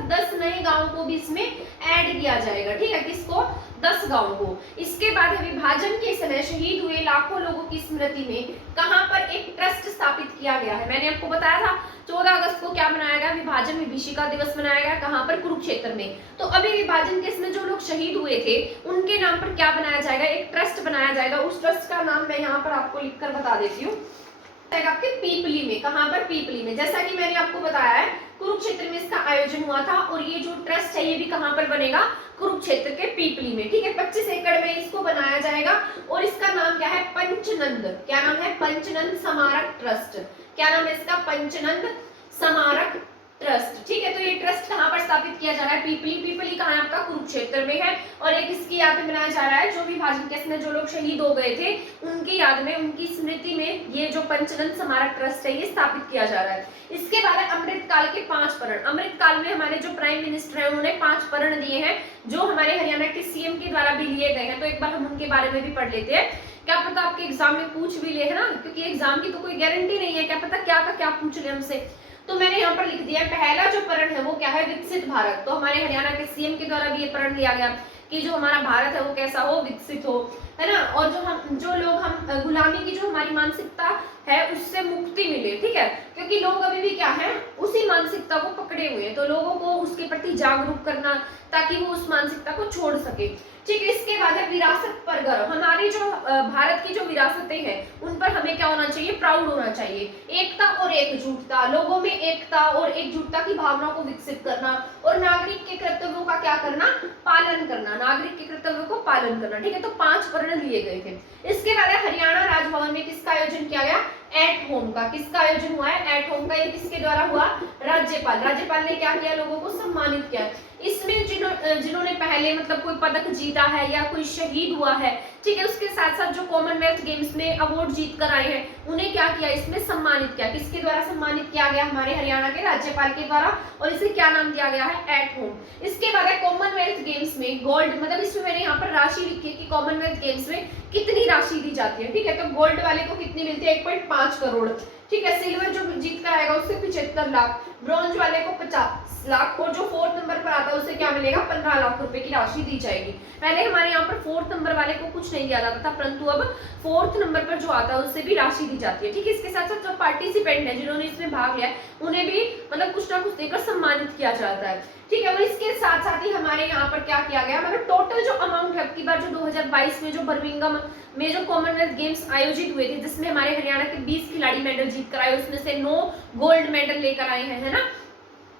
10 नए गांवों को भी इसमें ऐड किया जाएगा। ठीक है, किसको, 10 गांवों को। इसके बाद विभाजन के समय शहीद हुए लाखों लोगों की स्मृति में कहां पर एक ट्रस्ट स्थापित किया गया है। मैंने आपको बताया था 14 अगस्त को क्या मनाया गया, विभाजन विभीषिका दिवस मनाया गया, कहां पर, कुरुक्षेत्र में। तो अभी विभाजन के समय जो लोग शहीद हुए थे उनके नाम पर क्या बनाया जाएगा, एक ट्रस्ट बनाया जाएगा। उस ट्रस्ट का नाम मैं यहाँ पर आपको लिखकर बता देती हूँ, आपके पीपली में। कहां पर, पीपली में। जैसा कि मैंने आपको बताया है कुरुक्षेत्र में इसका आयोजन हुआ था, और ये जो ट्रस्ट है ये भी कहां पर बनेगा, कुरुक्षेत्र के पीपली में। ठीक है, 25 एकड़ में इसको बनाया जाएगा, और इसका नाम क्या है, पंचनंद। क्या नाम है, पंचनंद स्मारक ट्रस्ट। क्या नाम है इसका, पंचनंद स्मारक ट्रस्ट। ठीक है, तो ये ट्रस्ट कहां पर स्थापित किया जा रहा है, पीपली। पीपली कहां है आपका, कुरुक्षेत्र में है, और एक इसकी याद में बनाया जा रहा है जो विभाजन के समय जो लोग शहीद हो गए थे उनकी याद में, उनकी स्मृति में ये जो पंचनंद स्मारक ट्रस्ट है ये स्थापित किया जा रहा है। इसके बाद अमृतकाल के 5 परण। अमृतकाल में हमारे जो प्राइम मिनिस्टर है उन्होंने 5 परण दिए हैं, जो हमारे हरियाणा के CM के द्वारा भी लिए गए हैं। तो एक बार हम उनके बारे में भी पढ़ लेते हैं, क्या पता आपके एग्जाम में पूछ भी ले, है ना, क्योंकि एग्जाम की तो कोई गारंटी नहीं है, क्या पता क्या का क्या पूछ ले हमसे। तो मैंने यहाँ पर लिख दिया, पहला जो परण है वो क्या है, विकसित भारत। तो हमारे हरियाणा के CM के द्वारा भी ये परण लिया गया कि जो हमारा भारत है वो कैसा हो, विकसित हो, है ना। और जो लोग हम गुलामी की जो हमारी मानसिकता है उससे मुक्ति मिले। ठीक है, क्योंकि लोग अभी भी क्या है, उसी मानसिकता को पकड़े हुए हैं, तो लोगों को उसके प्रति जागरूक करना ताकि वो उस मानसिकता को छोड़ सके। ठीक है, इसके बाद है विरासत पर गर्व। हमारी जो भारत की जो विरासतें हैं उन पर हमें क्या होना चाहिए, प्राउड होना चाहिए। एकता और एकजुटता, लोगों में एकता और एकजुटता की भावना को विकसित करना, और नागरिक के कर्तव्यों का क्या करना, पालन करना, नागरिक के कर्तव्यों को पालन करना। ठीक है, तो 5 परण लिए गए थे। इसके बाद हरियाणा राजभवन में किसका आयोजन किया गया, एट होम का। किसका आयोजन हुआ है, एट होम का। ये किसके द्वारा हुआ, राज्यपाल ने क्या किया, लोगों को सम्मानित किया। इसमें जिन्होंने पहले मतलब कोई पदक जीता है या कोई शहीद हुआ है, ठीक है, उसके साथ साथ जो कॉमनवेल्थ गेम्स में अवार्ड जीत कर आए हैं उन्हें क्या किया, इसमें सम्मानित किया। किसके द्वारा सम्मानित किया गया, हमारे हरियाणा के राज्यपाल के द्वारा, और इसे क्या नाम दिया गया है, एट होम। इसके बाद है कॉमनवेल्थ गेम्स में गोल्ड, मतलब इसमें मैंने यहाँ पर राशि लिखी है कि कॉमनवेल्थ गेम्स में कितनी राशि दी जाती है। ठीक है, तो गोल्ड वाले को कितनी मिलती है, 1.5 करोड़। ठीक है, सिल्वर जो जीत कर आएगा उससे 75 लाख, ब्रॉन्ज वाले को 50 लाख, और जो 4th नंबर पर आता है उसे क्या मिलेगा, 15 लाख रुपए की राशि दी जाएगी। पहले हमारे यहाँ पर 4th नंबर वाले को कुछ नहीं दिया जाता था, परंतु अब 4th नंबर पर जो आता है उससे भी राशि दी जाती है। ठीक है, इसके साथ साथ जो पार्टिसिपेंट है जिन्होंने इसमें भाग लिया उन्हें भी मतलब कुछ ना कुछ देकर सम्मानित किया जाता है। ठीक है, और इसके साथ साथ ही हमारे यहाँ पर क्या किया गया, मतलब टोटल जो अमाउंट है अब की बार जो 2022 में जो बर्मिंघम में जो कॉमनवेल्थ गेम्स आयोजित हुए थे, जिसमें हमारे हरियाणा के 20 खिलाड़ी मेडल जीत कर आए, उसमें से 9 गोल्ड मेडल लेकर आए हैं, है ना।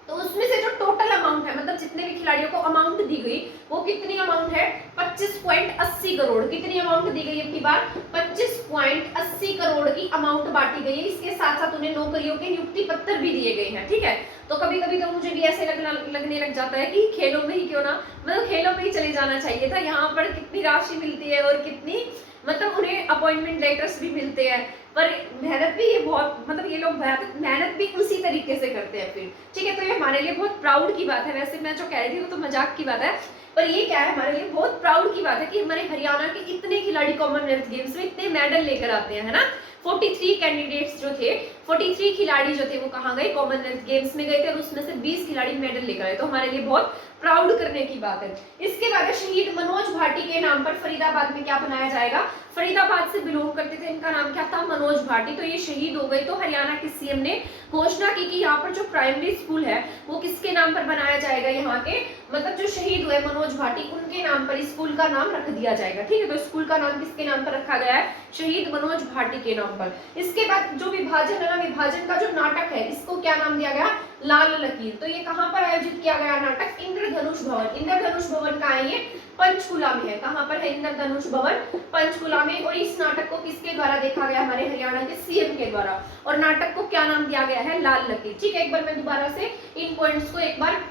तो उसमें से जो टोटल अमाउंट है, मतलब जितने भी खिलाड़ियों को अमाउंट दी गई वो कितनी अमाउंट है, 25.80 करोड़। कितनी अमाउंट दी गई अब की बार, 25.80 करोड़ की अमाउंट बांटी गई है। इसके साथ साथ उन्हें नौकरियों के नियुक्ति पत्र भी दिए गए हैं। ठीक है, तो कभी कभी तो मुझे भी ऐसे लगने लग जाता है कि खेलों में ही क्यों ना, मतलब खेलों में ही चले जाना चाहिए था। यहाँ पर कितनी राशि मिलती है और कितनी मतलब उन्हें अपॉइंटमेंट लेटर्स भी मिलते हैं, पर मेहनत भी ये बहुत, मतलब ये लोग मेहनत भी उसी तरीके से करते हैं फिर। ठीक है, तो ये हमारे लिए बहुत प्राउड की बात है। वैसे मैं जो कह रही थी वो तो मजाक की बात है, पर ये क्या है, हमारे लिए बहुत प्राउड की बात है कि हमारे हरियाणा के इतने खिलाड़ी कॉमनवेल्थ गेम्स में इतने मेडल लेकर आते हैं, है ना। 43 कैंडिडेट्स जो थे, 43 खिलाड़ी जो थे वो कहाँ गए, कॉमनवेल्थ गेम्स में गए थे, और उसमें से 20 खिलाड़ी मेडल लेकर आए। तो हमारे लिए बहुत प्राउड करने की बात है। इसके बाद शहीद मनोज भाटी के नाम पर फरीदाबाद में क्या बनाया जाएगा, फरीदाबाद से बिलोंग करते थे, इनका नाम क्या था, मनोज भाटी। तो ये शहीद हो गए, तो हरियाणा के सीएम ने घोषणा की कि यहाँ पर जो प्राइमरी स्कूल है वो किसके नाम पर बनाया जाएगा, यहाँ के मतलब जो शहीद हुए मनोज भाटी उनके नाम पर स्कूल का नाम रख दिया जाएगा। ठीक है, तो स्कूल का नाम किसके नाम पर रखा गया है, शहीद मनोज भाटी के नाम पर। इसके बाद जो विभाजन है ना, विभाजन का जो नाटक है इसको क्या नाम दिया गया, लाल लकीर। तो ये कहाँ पर आयोजित किया गया नाटक, इंद्रधनुष भवन। इंद्रधनुष भवन कहाँ है, ये पंचकुला में है। कहाँ पर है इंद्रधनुष भवन, पंचकुला में। और इस नाटक को किसके द्वारा देखा गया, हमारे हरियाणा के सीएम के द्वारा। और नाटक को क्या नाम दिया गया है, लाल लकीर। ठीक है, एक बार मैं दोबारा से इन पॉइंट्स को एक बार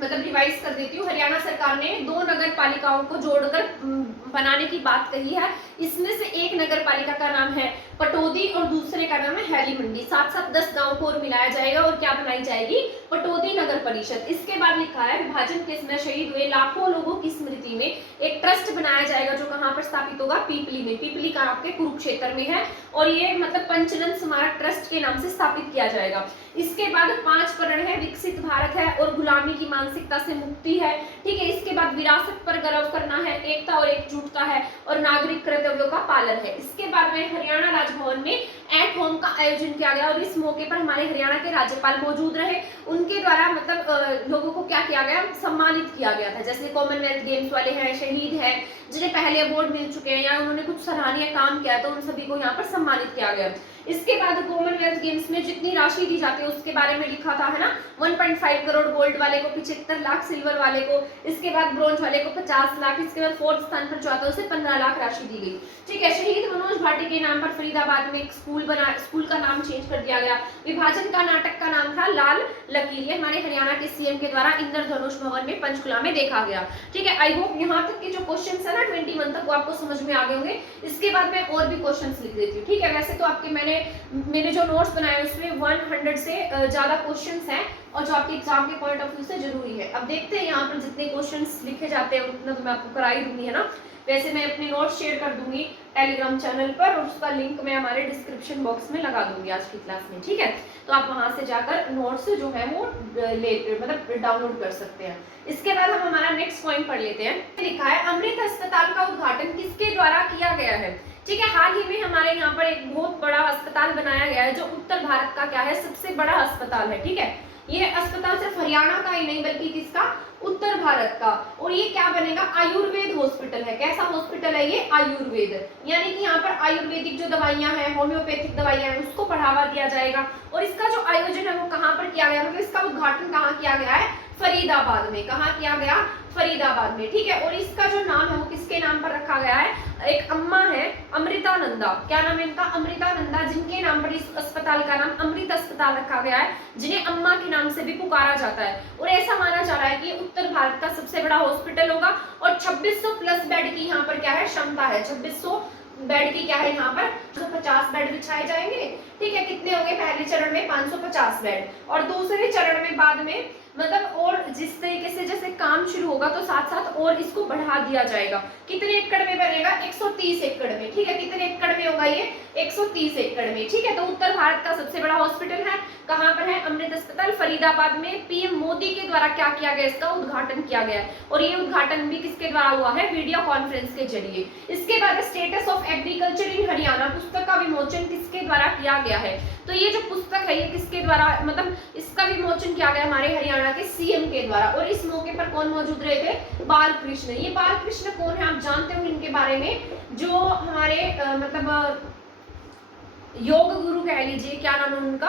मतलब रिवाइज कर देती हूँ। हरियाणा सरकार ने 2 नगर पालिकाओं को जोड़कर बनाने की बात कही है। इसमें से एक नगर पालिका का नाम है पटौदी और दूसरे का नाम है हैली मंडी। साथ साथ 10 गांव को और मिलाया जाएगा और क्या बनाई जाएगी, पटौदी नगर परिषद। इसके बाद लिखा है विभाजन के समय शहीद हुए लाखों लोगों की स्मृति में एक ट्रस्ट बनाया जाएगा, जो कहाँ पर स्थापित होगा, पीपली में। पीपली का आपके कुरुक्षेत्र में है, और ये मतलब पंचनंद स्मारक ट्रस्ट के नाम से स्थापित किया जाएगा। इसके बाद 5 करण है, विकसित भारत है और गुलामी की मानसिकता से मुक्ति है। ठीक है, इसके बाद विरासत पर गर्व करना है, एकता और एकजुटता है, और नागरिक कर्तव्यों का पालन है। इसके बाद में हरियाणा राजभवन में एट होम का आयोजन किया गया, और इस मौके पर हमारे हरियाणा के राज्यपाल मौजूद रहे। उनके द्वारा मतलब लोगों को क्या किया गया, सम्मानित किया गया था। जैसे कॉमनवेल्थ गेम्स वाले हैं, शहीद हैं, जिन्हें पहले अवार्ड मिल चुके हैं या उन्होंने कुछ सराहनीय काम किया, तो उन सभी को यहाँ पर सम्मानित किया गया। इसके बाद कॉमनवेल्थ गेम्स में जितनी राशि दी जाती है उसके बारे में लिखा था, है ना। 1.5 करोड़ गोल्ड वाले को, 75 लाख सिल्वर वाले को, इसके बाद ब्रॉन्ज वाले को 50 लाख, इसके बाद 4th स्थान पर जो आता है उसे 15 लाख राशि दी गई। ठीक है, शहीद मनोज भाटी के नाम पर फरीदाबाद में एक स्कूल बना, स्कूल का नाम चेंज कर दिया गया। विभाजन का नाटक का नाम था लाल लकीर। ये हमारे हरियाणा के सीएम के द्वारा इंद्रधनुष भवन में पंचकुला में देखा गया। ठीक है, आई होप यहाँ तक के जो क्वेश्चन है ना 21 तक वो आपको समझ में आ गए होंगे। इसके बाद मैं और भी क्वेश्चन लिख देती हूँ। ठीक है, वैसे तो आपके मैंने जो नोट्स बनाए उसमें 100 से ज्यादा क्वेश्चंस हैं, और जो आपके एग्जाम के पॉइंट ऑफ व्यू से जरूरी है। अब देखते हैं यहाँ पर जितने क्वेश्चंस लिखे जाते हैं उतना तो मैं आपको करा ही दूंगी, है ना। वैसे मैं अपने नोट्स शेयर कर दूंगी टेलीग्राम चैनल पर, और उसका लिंक मैं हमारे डिस्क्रिप्शन बॉक्स में लगा दूंगी आज की क्लास में। ठीक है, तो आप वहां से जाकर नोट्स जो है वो मतलब डाउनलोड कर सकते हैं। इसके बाद हम हमारा नेक्स्ट पॉइंट पढ़ लेते हैं। लिखा है अमृत अस्पताल का उद्घाटन किसके द्वारा किया गया है। ठीक है, हाल ही में हमारे यहाँ पर एक बहुत बड़ा अस्पताल बनाया गया है, जो उत्तर भारत का क्या है, सबसे बड़ा अस्पताल है। ठीक है, ये अस्पताल सिर्फ हरियाणा का ही नहीं बल्कि किसका, उत्तर भारत का। और ये क्या बनेगा, आयुर्वेद हॉस्पिटल है। कैसा हॉस्पिटल है ये, आयुर्वेद, यानी कि यहाँ पर आयुर्वेदिक जो दवाइयां हैं, होम्योपैथिक दवाइयां हैं, उसको बढ़ावा दिया जाएगा। और इसका जो आयोजन है वो कहाँ पर किया गया, मतलब इसका उद्घाटन कहाँ किया गया है, फरीदाबाद में। कहाँ किया गया, फरीदाबाद में। ठीक है, और इसका जो नाम है वो किसके नाम पर रखा गया है, एक अम्मा है अमृतानंदा। क्या नाम है इनका, अमृतानंदा, जिनके नाम पर इस अस्पताल का नाम अमृत अस्पताल रखा गया है, जिन्हें अम्मा के नाम से भी पुकारा जाता है। और ऐसा माना जा रहा है कि उत्तर भारत का सबसे बड़ा हॉस्पिटल होगा, और 2600 प्लस बेड की यहाँ पर क्या है, क्षमता है। 2600 बेड की क्या है, यहाँ पर 150 बेड बिछाए जाएंगे। ठीक है, कितने होंगे, पहले चरण में 550 बेड, और दूसरे चरण में बाद में मतलब और जिस तरीके से जैसे काम शुरू होगा तो साथ साथ और इसको बढ़ा दिया जाएगा। कितने एकड़ में बनेगा? 130 एकड़ में, ठीक है। कितने एकड़ में होगा ये? 130 एकड़ में, ठीक है। तो उत्तर भारत का सबसे बड़ा हॉस्पिटल है, कहाँ पर है? अमृत अस्पताल फरीदाबाद में। पीएम मोदी के द्वारा क्या किया गया? इसका उद्घाटन किया गया है, और ये उद्घाटन भी किसके द्वारा हुआ है? वीडियो कॉन्फ्रेंस के जरिए। इसके बाद status of agriculture in Haryana पुस्तक का विमोचन किसके द्वारा किया गया है? तो ये जो पुस्तक है ये किसके द्वारा, मतलब इसका विमोचन किया गया हमारे हरियाणा के सीएम के द्वारा। और इस मौके पर कौन मौजूद रहे थे? बालकृष्ण। ये बालकृष्ण कौन है? आप जानते होंगे इनके बारे में, जो हमारे मतलब योग गुरु कह लीजिए, क्या नाम है उनका?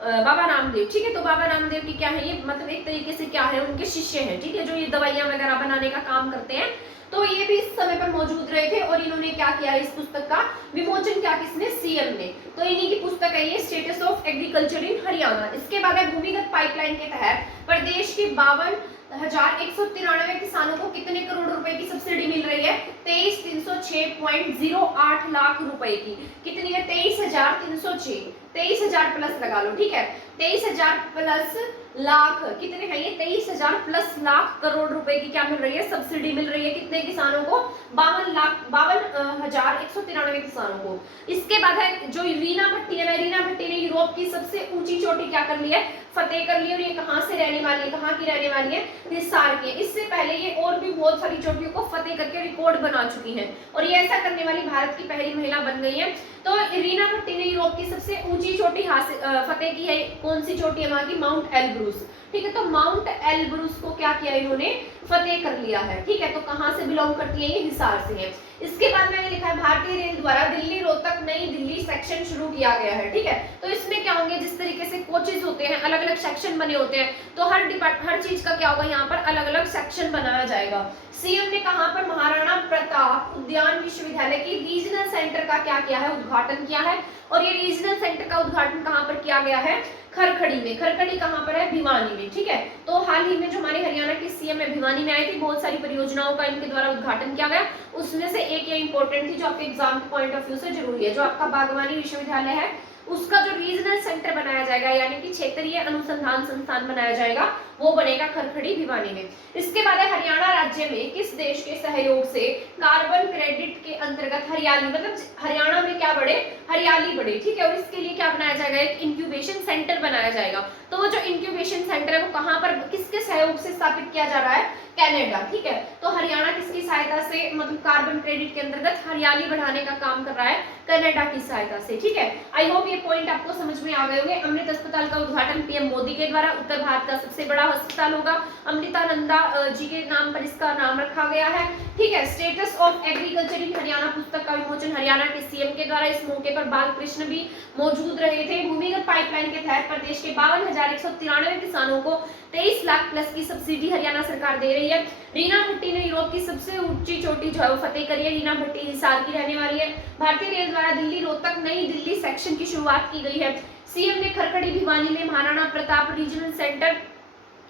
बाबा रामदेव, ठीक है। तो बाबा रामदेव की क्या है ये, मतलब एक तरीके से क्या है, उनके शिष्य हैं, ठीक है, जो ये दवाइयां वगैरह बनाने का काम करते हैं। तो ये भी इस समय पर मौजूद रहे थे, और इन्होंने क्या किया? इस पुस्तक का विमोचन क्या किसने? सीएम ने। तो इन्हीं की पुस्तक है ये, status of agriculture in Haryana. इसके बाद है भूमिगत पाइपलाइन के तहत प्रदेश के 52,193 किसानों को कितने करोड़ रुपए की सब्सिडी मिल रही है? 23,306.08 लाख रुपए की। कितनी है? 23,306, 23,000 प्लस लगा लो, ठीक है। 23,000 प्लस लाख, कितने हैं ये? 23,000 प्लस लाख करोड़ रुपए की क्या मिल रही है? सब्सिडी मिल रही है। कितने किसानों को? 52,193 किसानों को। इसके बाद है जो रीना भट्टी है, रीना भट्टी ने यूरोप की सबसे ऊंची चोटी क्या कर ली है? फतेह कर ली। और ये कहाँ से रहने वाली है? कहाँ की रहने वाली है? हिसार की। इससे पहले ये और भी बहुत सारी चोटियों को फतेह करके रिकॉर्ड बना चुकी हैं, और ये ऐसा करने वाली भारत की पहली महिला बन गई है। तो रीना भट्टी ने यूरोप की सबसे ऊंची चोटी फतेह की है। कौन सी चोटी है वहां की? माउंट एलब्रूस, ठीक है। तो माउंट एलब्रूस को क्या किया इन्होंने? फतेह कर लिया है, ठीक है। तो कहां से बिलोंग करती है? ये हिसार से है। इसके बाद मैंने लिखा है भारतीय रेल द्वारा दिल्ली रोहतक नई दिल्ली सेक्शन शुरू किया गया है, ठीक है। तो इसमें क्या होंगे? जिस तरीके से कोचेज होते हैं, अलग अलग सेक्शन बने होते हैं, तो हर चीज का क्या होगा? यहाँ पर अलग अलग सेक्शन बनाया जाएगा। सीएम ने कहां पर? महाराणा प्रताप उद्यान विश्वविद्यालय की रीजनल सेंटर का क्या किया है? उद्घाटन किया है। और ये रीजनल सेंटर का उद्घाटन कहां पर किया गया है? खरखड़ी में। खरखड़ी कहां पर है? भिवानी में, ठीक है। तो हाल ही में जो हमारे हरियाणा के सीएम है भिवानी में आए थे, बहुत सारी परियोजनाओं का इनके द्वारा उद्घाटन किया गया। उसमें से एक ये इंपॉर्टेंट थी जो आपके एग्जाम के पॉइंट ऑफ व्यू से जरूरी है, जो आपका बागवानी विश्वविद्यालय है उसका जो रीजनल सेंटर बनाया जाएगा, यानी कि क्षेत्रीय अनुसंधान संस्थान बनाया जाएगा, वो बनेगा खरखड़ी भिवानी में। इसके बाद है हरियाणा राज्य में किस देश के सहयोग से कार्बन क्रेडिट के अंतर्गत हरियाली, मतलब हरियाणा में क्या बढ़े? हरियाली बढ़े, ठीक है। और इसके लिए क्या बनाया जाएगा? एक इंक्यूबेशन सेंटर बनाया जाएगा। तो वो जो इंक्यूबेशन सेंटर है वो कहां पर, किसके सहयोग से स्थापित किया जा रहा है? कनाडा, ठीक है। तो हरियाणा किसकी सहायता से, मतलब कार्बन क्रेडिट के अंतर्गत हरियाली बढ़ाने का काम कर रहा है? कनाडा की सहायता से, ठीक है। आई होप ये पॉइंट आपको समझ में आ गए होंगे। अमृत अस्पताल का उद्घाटन पीएम मोदी के द्वारा, उत्तर भारत का सबसे बड़ा अस्पताल होगा, अमृतानंदा जी के नाम पर इसका नाम रखा गया है, ठीक है। Status of agriculture in Haryana पुस्तक का विमोचन हरियाणा के सीएम के द्वारा। इस मौके पर बालकृष्ण भी मौजूद रहे थे। भूमिगत पाइपलाइन के तहत प्रदेश के 52,193 किसानों को 23 लाख प्लस की सब्सिडी हरियाणा सरकार दे रही है। रीना भट्टी ने यूरोप की सबसे ऊंची चोटी जो है वो फतेह करी है। रीना भट्टी हिसार की रहने वाली है। भारतीय रेल द्वारा दिल्ली रोहतक नई दिल्ली सेक्शन की शुरुआत की गई है। सीएम ने खरखड़ी भिवानी में महाराणा प्रताप रीजनल सेंटर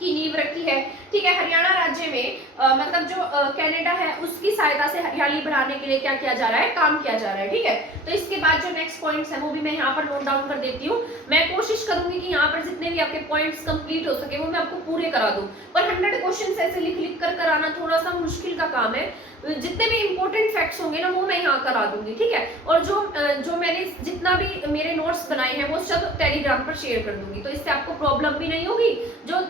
की नींव रखी है, ठीक है। हरियाणा राज्य में मतलब जो कनाडा है उसकी सहायता से हरियाली बढ़ाने के लिए क्या किया जा रहा है? काम किया जा रहा है, ठीक है। तो इसके बाद जो नेक्स्ट पॉइंट्स है वो भी मैं यहाँ पर नोट डाउन कर देती हूँ। मैं कोशिश करूंगी कि यहाँ पर जितने भी आपके पॉइंट्स कंप्लीट हो सके वो मैं आपको पूरे करा दूं, पर 100 क्वेश्चन ऐसे लिख लिख कर कराना थोड़ा सा मुश्किल का काम है। जितने भी इंपॉर्टेंट फैक्ट्स होंगे ना वो मैं यहाँ करा दूंगी, ठीक है। और जो मैंने जितना भी मेरे नोट्स बनाए हैं वो सब टेलीग्राम पर शेयर कर दूंगी, तो इससे आपको प्रॉब्लम भी नहीं होगी। जो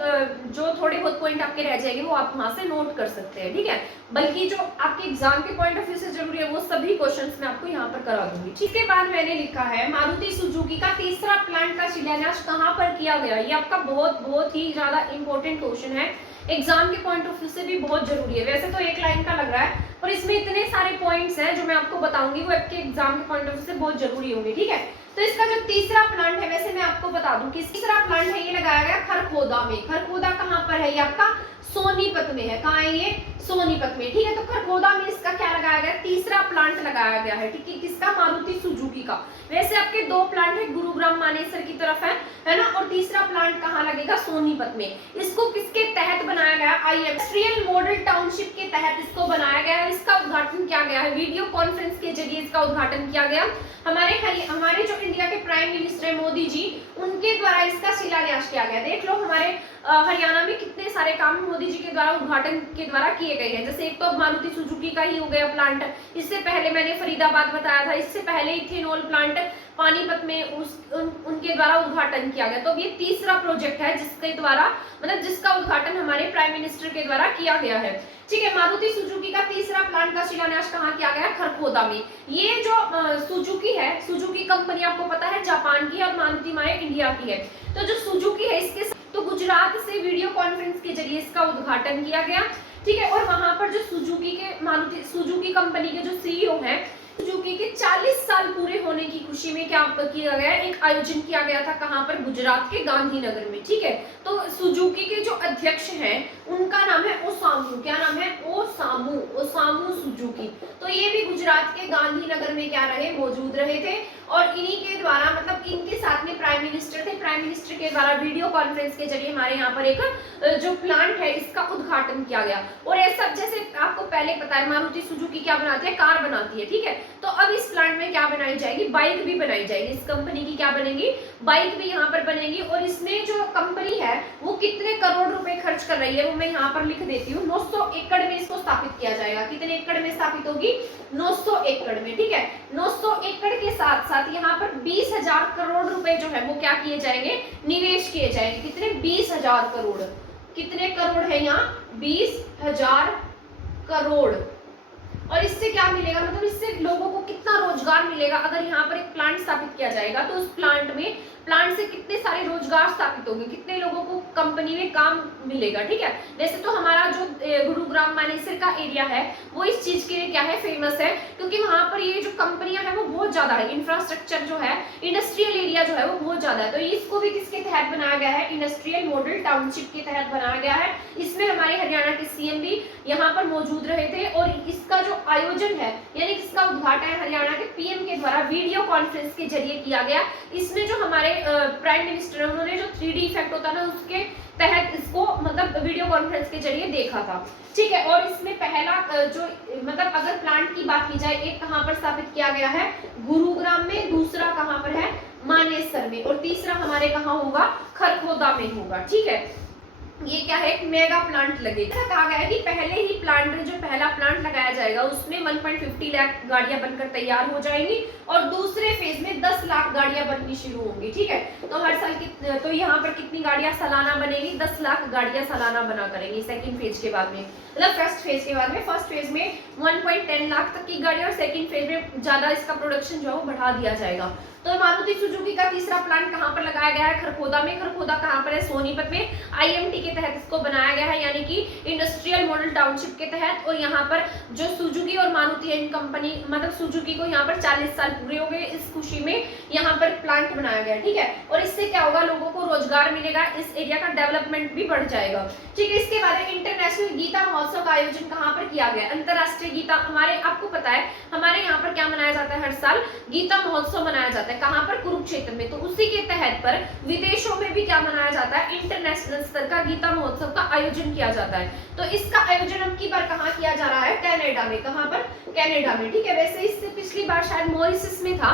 थोड़े बहुत पॉइंट आपके रह जाएंगे वो आप वहां से नोट कर सकते हैं, ठीक है। बल्कि जो आपके एग्जाम के पॉइंट ऑफ व्यू से जरूरी है वो सभी क्वेश्चंस मैं आपको यहाँ पर करा दूंगी। इसके बाद मैंने लिखा है मारुति सुजुकी का तीसरा प्लांट का शिलान्यास कहाँ पर किया गया? ये आपका बहुत ही ज्यादा इंपॉर्टेंट क्वेश्चन है, एग्जाम के पॉइंट ऑफ व्यू से भी बहुत जरूरी है। वैसे तो एक लाइन का लग रहा है और इसमें इतने सारे पॉइंट्स हैं जो मैं आपको बताऊंगी वो आपके एग्जाम के पॉइंट ऑफ व्यू से बहुत जरूरी होंगे, ठीक है। तो इसका जो तीसरा प्लांट है, वैसे मैं आपको बता दूं कि तीसरा प्लांट है ये लगाया गया खरखोदा में। खरखोदा कहाँ पर है? ये आपका सोनीपत में है। कहाँ है ये? सोनीपत में, ठीक है। तो खरखोदा में इसका क्या लगाया गया? तीसरा प्लांट लगाया गया है, ठीक है। किसका? मारुति सुजुकी का। वैसे आपके दो प्लांट है, गुरुग्राम मानेसर की तरफ है ना, और तीसरा प्लांट कहाँ लगेगा? सोनीपत में। इसको किसके तहत बनाया गया? इंडस्ट्रियल मॉडल टाउनशिप के तहत इसको बनाया गया है। इसका उद्घाटन किया गया है, वीडियो कॉन्फ्रेंस के जरिए इसका उद्घाटन किया गया। हमारे जो इंडिया के प्राइम मिनिस्टर मोदी जी, उनके द्वारा इसका शिलान्यास किया गया। देख लो हमारे हरियाणा में कितने सारे काम मोदी जी के द्वारा उद्घाटन के द्वारा किए गए हैं। जैसे एक तो मारुति सुजुकी का ही हो गया प्लांट, इससे पहले मैंने फरीदाबाद बताया था, इससे पहले इथेनॉल प्लांट पानीपत में उनके द्वारा उद्घाटन किया गया। तो ये तीसरा प्रोजेक्ट है जिसके द्वारा मतलब जिसका उद्घाटन हमारे प्राइम मिनिस्टर के द्वारा किया गया है। ठीक है, मारुति सुजुकी का तीसरा प्लांट का शिलान्यास कहाँ किया गया? खरखोदा में। ये जो सुजुकी है, सुजुकी कंपनी आपको पता है जापान की है और मारुति माए इंडिया की है। तो जो सुजुकी है इसके तो गुजरात से वीडियो कॉन्फ्रेंस के जरिए इसका उद्घाटन किया गया। ठीक है, और वहां पर जो सुजुकी के मारुति सुजुकी कंपनी के जो सीईओ हैं, सुजुकी के 40 साल पूरे होने की खुशी में क्या किया गया? एक आयोजन किया गया था। कहां पर? गुजरात के गांधीनगर में। ठीक है, तो सुजुकी के जो अध्यक्ष हैं उनका नाम है ओसामू। क्या नाम है? Osamu Suzuki. तो ये भी गुजरात के गांधीनगर में क्या रहे? मौजूद रहे थे और इन्हीं के द्वारा मतलब इनके साथ में प्राइम मिनिस्टर थे। प्राइम मिनिस्टर के द्वारा वीडियो कॉन्फ्रेंस के जरिए हमारे यहाँ पर एक जो प्लांट है इसका उद्घाटन किया गया। और ऐसा जैसे आपको पहले पता है मारुति सुजुकी क्या बनाती है? कार बनाती है। ठीक है, तो अब इस प्लांट में क्या बनाई जाएगी? बाइक भी बनाई जाएगी। इस कंपनी की क्या बनेगी? बाइक भी यहाँ पर बनेगी। और इसमें जो कंपनी है वो कितने करोड़ रुपए खर्च कर रही है वो मैं यहाँ पर लिख देती हूँ। 900 एकड़ में इसको स्थापित किया जाएगा। कितने एकड़ में स्थापित होगी? 900 एकड़ में। ठीक है, 900 एकड़ के साथ साथ यहाँ पर 20,000 करोड़ रुपए जो है वो क्या किए जाएंगे? निवेश किए जाएंगे। कितने? 20,000 करोड़। कितने करोड़ है यहाँ? 20,000 करोड़। और इससे क्या मिलेगा? मतलब इससे लोगों को कितना रोजगार मिलेगा? अगर यहाँ पर एक प्लांट स्थापित किया जाएगा तो उस प्लांट से कितने सारे रोजगार स्थापित होंगे, कितने लोगों को कंपनी में काम मिलेगा। ठीक है, वैसे तो हमारा जो गुरुग्राम मानेसर का एरिया है वो इस चीज के लिए क्या है? फेमस है, क्योंकि वहां पर ये जो कंपनियां हैं वो बहुत ज्यादा है। इंफ्रास्ट्रक्चर जो है, इंडस्ट्रियल एरिया जो है वो बहुत ज्यादा है। तो इसको भी किसके तहत बनाया गया है? इंडस्ट्रियल मॉडल टाउनशिप के तहत बनाया गया है। इसमें हमारे हरियाणा के सीएम भी यहाँ पर मौजूद रहे थे और इसका जो आयोजन है यानी इसका उद्घाटन हरियाणा के पीएम के द्वारा वीडियो कॉन्फ्रेंस के जरिए किया गया। इसमें जो हमारे प्राइम मिनिस्टर उन्होंने जो 3D इफेक्ट होता है ना उसके तहत इसको मतलब वीडियो कॉन्फ्रेंस के जरिए देखा था। ठीक है, और इसमें पहला जो मतलब अगर प्लांट की बात की जाए, एक कहां पर स्थापित किया गया है? गुरुग्राम में, दूसरा कहां पर है? मानेसर में, और तीसरा हमारे कहां होगा? खरखोदा में होगा। ठीक है, ये क्या है? एक मेगा प्लांट लगेगा। कहा गया है कि पहले ही प्लांट जो पहला प्लांट लगाया जाएगा उसमें 1.50 लाख गाड़ियां बनकर तैयार हो जाएंगी और दूसरे फेज में 10 लाख गाड़ियां बननी शुरू होंगी। ठीक है, तो हर साल तो यहाँ पर कितनी गाड़ियां सालाना बनेगी? 10 लाख गाड़ियां सालाना बना करेंगी सेकंड फेज के बाद में, मतलब फर्स्ट फेज के बाद में। फर्स्ट फेज में 1.10 लाख तक की गाड़ी और सेकंड फेज में ज्यादा इसका प्रोडक्शन जो है वो बढ़ा दिया जाएगा। तो मारुति सुजुकी का तीसरा प्लांट कहां पर लगाया गया है? खरखोदा में। खरखोदा कहां पर है? सोनीपत में। आईएमटी के तहत इसको बनाया गया है यानी कि इंडस्ट्रियल मॉडल टाउनशिप के तहत। और यहाँ पर जो सुजुकी और मारुति है इन कंपनी मतलब सुजुकी को यहाँ पर 40 साल पूरे हो गए, इस खुशी में यहाँ पर प्लांट बनाया गया। ठीक है, और इससे क्या होगा? लोगों को रोजगार मिलेगा, इस एरिया का डेवलपमेंट भी बढ़ जाएगा। ठीक है, इसके बाद इंटरनेशनल गीता महोत्सव का आयोजन कहाँ पर किया गया? अंतरराष्ट्रीय गीता, हमारे आपको पता है हमारे यहाँ पर क्या मनाया जाता है? हर साल गीता महोत्सव मनाया जाता है। कहां पर? कुरुक्षेत्र में। तो उसी के तहत पर विदेशों में भी क्या मनाया जाता है? इंटरनेशनल स्तर का गीता महोत्सव का आयोजन किया जाता है। तो इसका आयोजन अब की बार कहां किया जा रहा है? कनाडा में। कहां पर? कनाडा में। ठीक है, वैसे इससे पिछली बार शायद मॉरिशस में था।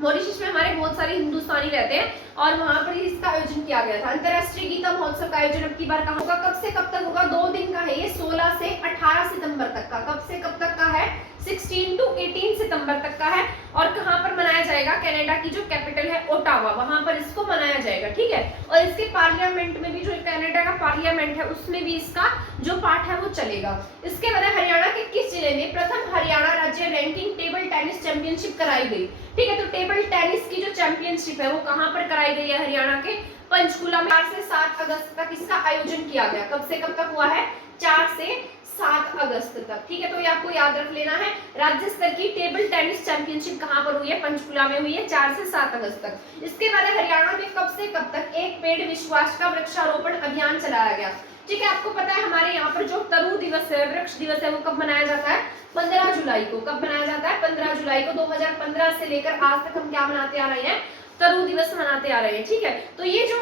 मॉरिशस में हमारे बहुत सारे हिंदुस्तानी रहते हैं और वहां पर इसका आयोजन किया गया था। अंतरराष्ट्रीय गीता महोत्सव का आयोजन अब की बार कहां होगा? कब से कब तक होगा? 2 दिन का है ये, 16 से 18 सितंबर तक का। कब से कब तक का है? 16 to 18 सितंबर तक का है। और कहां पर मनाया जाएगा? कनाडा की जो कैपिटल है ओटावा, वहां पर इसको मनाया जाएगा। ठीक है, और इसके पार्लियामेंट में भी, जो कनाडा का पार्लियामेंट है उसमें भी इसका जो पार्ट है वो चलेगा। इसके बाद हरियाणा के किस जिले में प्रथम हरियाणा राज्य रैंकिंग टेबल टेनिस चैंपियनशिप कराई गई? ठीक है, तो टेबल टेनिस की जो चैंपियनशिप है वो कहां पर कराई गई है? हरियाणा के पंचकुला में। 4 से 7 अगस्त तक इसका आयोजन किया गया। कब से कब तक हुआ है? 4 से 7 अगस्त तक। ठीक है, तो ये आपको याद रख लेना है। राज्य स्तर की टेबल टेनिस चैंपियनशिप कहां पर हुई है? पंचकुला में हुई है, 4 से 7 अगस्त तक। इसके बाद हरियाणा में कब से कब तक एक पेड़ विश्वास का वृक्षारोपण अभियान चलाया गया? ठीक है, आपको पता है हमारे यहाँ पर जो तरु दिवस है, वृक्ष दिवस है, वो कब मनाया जाता है? 15 जुलाई को। कब मनाया जाता है? 15 जुलाई को। 2015 से लेकर आज तक हम क्या मनाते आ रहे हैं? तरु दिवस मनाते आ रहे हैं। ठीक है, तो ये जो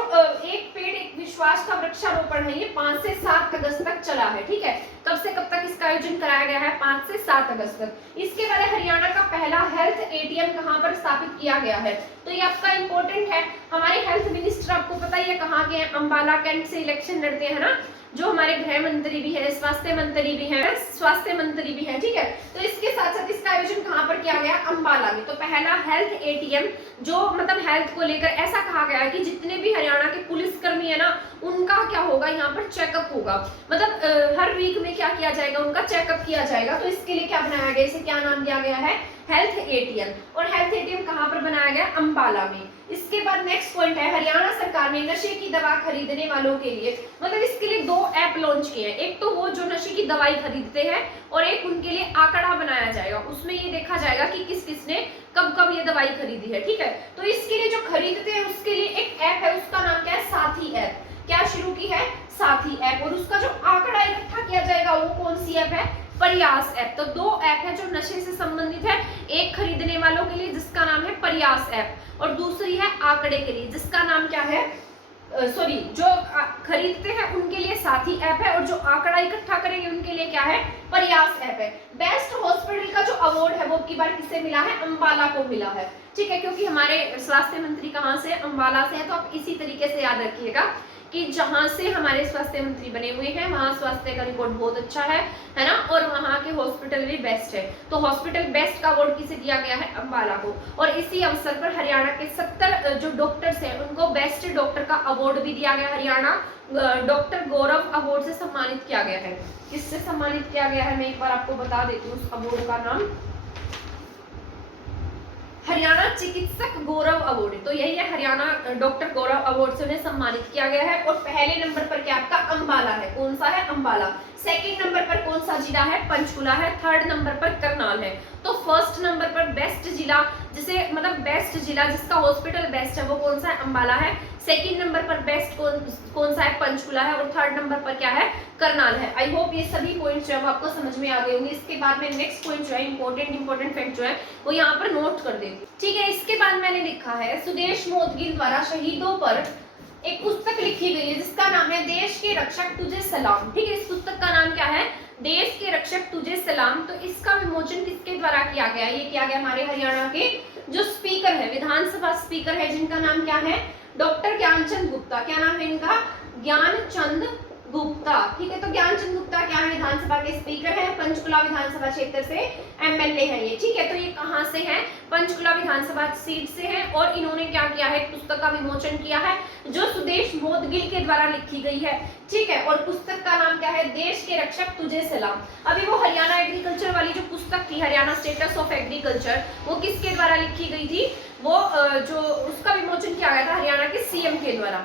एक पेड़ एक विश्वास का वृक्षारोपण है ये 5 से 7 अगस्त तक चला है। ठीक है, कब से कब तक इसका आयोजन कराया गया है? 5 से 7 अगस्त तक। इसके बाद हरियाणा का पहला हेल्थ एटीएम कहां पर स्थापित किया गया है? तो ये आपका इंपॉर्टेंट है। हमारे हेल्थ मिनिस्टर आपको पता ही है कहाँ के हैं, अंबाला कैंट से इलेक्शन लड़ते हैं ना, जो हमारे गृह मंत्री भी है, स्वास्थ्य मंत्री भी है, ठीक है। तो इसके साथ साथ इसका आयोजन कहाँ पर किया गया, अंबाला में। तो पहला हेल्थ एटीएम, जो मतलब हेल्थ को लेकर ऐसा कहा गया है कि जितने भी हरियाणा के पुलिसकर्मी है ना, उनका क्या होगा, यहाँ पर चेकअप होगा, मतलब हर वीक में क्या किया जाएगा, उनका चेकअप किया जाएगा। तो इसके लिए क्या बनाया गया, इसे क्या नाम दिया गया है, हेल्थ एटीएम। और हेल्थ एटीएम कहाँ पर बनाया गया, अंबाला में। इसके बाद नेक्स्ट पॉइंट है, हरियाणा सरकार ने नशे की दवा खरीदने वालों के लिए, मतलब इसके लिए 2 ऐप लॉन्च किए हैं। एक तो वो जो नशे की दवाई खरीदते हैं, और एक उनके लिए आंकड़ा बनाया जाएगा, उसमें ये देखा जाएगा कि किस किसने कब कब ये दवाई खरीदी है, ठीक है। तो इसके लिए जो खरीदते हैं उसके लिए एक ऐप है, उसका नाम क्या है, साथी ऐप। क्या शुरू की है, साथी ऐप। और उसका जो आंकड़ा इकट्ठा किया जाएगा वो कौन सी ऐप है, प्रयास ऐप। तो 2 ऐप है जो नशे से संबंधित है, एक खरीदने वालों के लिए जिसका नाम है प्रयास ऐप, और दूसरी है आंकड़े के लिए जिसका नाम क्या है, सॉरी, जो खरीदते हैं उनके लिए साथी ऐप है, और जो आंकड़ा इकट्ठा करेंगे उनके लिए क्या है, प्रयास ऐप है। बेस्ट हॉस्पिटल का जो अवार्ड है वो की बार किसे मिला है, अंबाला को मिला है, ठीक है। क्योंकि हमारे स्वास्थ्य मंत्री कहाँ से, अंबाला से है। तो आप इसी तरीके से याद रखिएगा कि जहां से हमारे स्वास्थ्य मंत्री बने हुए हैं वहां स्वास्थ्य का रिकॉर्ड बहुत अच्छा है ना, और वहां के हॉस्पिटल भी बेस्ट है। तो हॉस्पिटल बेस्ट का अवार्ड किसे दिया गया है, अंबाला को। और इसी अवसर पर हरियाणा के 70 जो डॉक्टर्स हैं उनको बेस्ट डॉक्टर का अवार्ड भी दिया गया। हरियाणा डॉक्टर गौरव अवार्ड से सम्मानित किया गया है। किससे सम्मानित किया गया है, मैं एक बार आपको बता देती हूँ उस अवार्ड का नाम, हरियाणा चिकित्सक गौरव अवार्ड। तो यही है, हरियाणा डॉक्टर गौरव अवार्ड से उन्हें सम्मानित किया गया है। और पहले नंबर पर क्या आपका अंबाला है, कौन सा है, अंबाला। सेकंड नंबर पर कौन सा जिला है, पंचकुला है। थर्ड नंबर पर करनाल है। तो फर्स्ट नंबर पर बेस्ट जिला, जिसे मतलब बेस्ट जिला जिसका हॉस्पिटल बेस्ट है वो कौन सा है, अंबाला है। सेकंड नंबर पर बेस्ट कौन सा है, पंचकुला है। और थर्ड नंबर पर क्या है, करनाल है। आई होप ये सभी पॉइंट्स जो है आपको समझ में आ गए होंगे। इसके बाद में नेक्स्ट पॉइंट जो है इंपॉर्टेंट फैक्ट जो है वो यहाँ पर नोट कर दे, ठीक है। इसके बाद मैंने लिखा है, सुदेश मोदगिल द्वारा शहीदों पर एक पुस्तक लिखी गई है जिसका नाम है देश के रक्षक तुझे सलाम, ठीक है। इस पुस्तक का नाम क्या है, देश के रक्षक तुझे सलाम। तो इसका विमोचन किसके द्वारा किया गया, ये किया गया हमारे हरियाणा के जो स्पीकर है, विधानसभा स्पीकर है, जिनका नाम क्या है, डॉक्टर ज्ञानचंद गुप्ता। क्या नाम है इनका, ज्ञानचंद गुप्ता, ठीक है। तो ज्ञानचंद गुप्ता क्या है, विधानसभा के स्पीकर हैं, पंचकुला विधानसभा क्षेत्र से एमएलए हैं ये, ठीक है। तो ये कहां से हैं, पंचकुला विधानसभा सीट से हैं। और इन्होंने क्या किया है, पुस्तक का विमोचन किया है जो सुदेश मोदगिल के द्वारा लिखी गई है, ठीक है। और पुस्तक का नाम क्या है, देश के रक्षक तुझे सलाम। अभी वो हरियाणा एग्रीकल्चर वाली जो पुस्तक थी, हरियाणा स्टेटस ऑफ एग्रीकल्चर, वो किसके द्वारा लिखी गई थी, वो जो उसका विमोचन किया गया था हरियाणा के सीएम के द्वारा।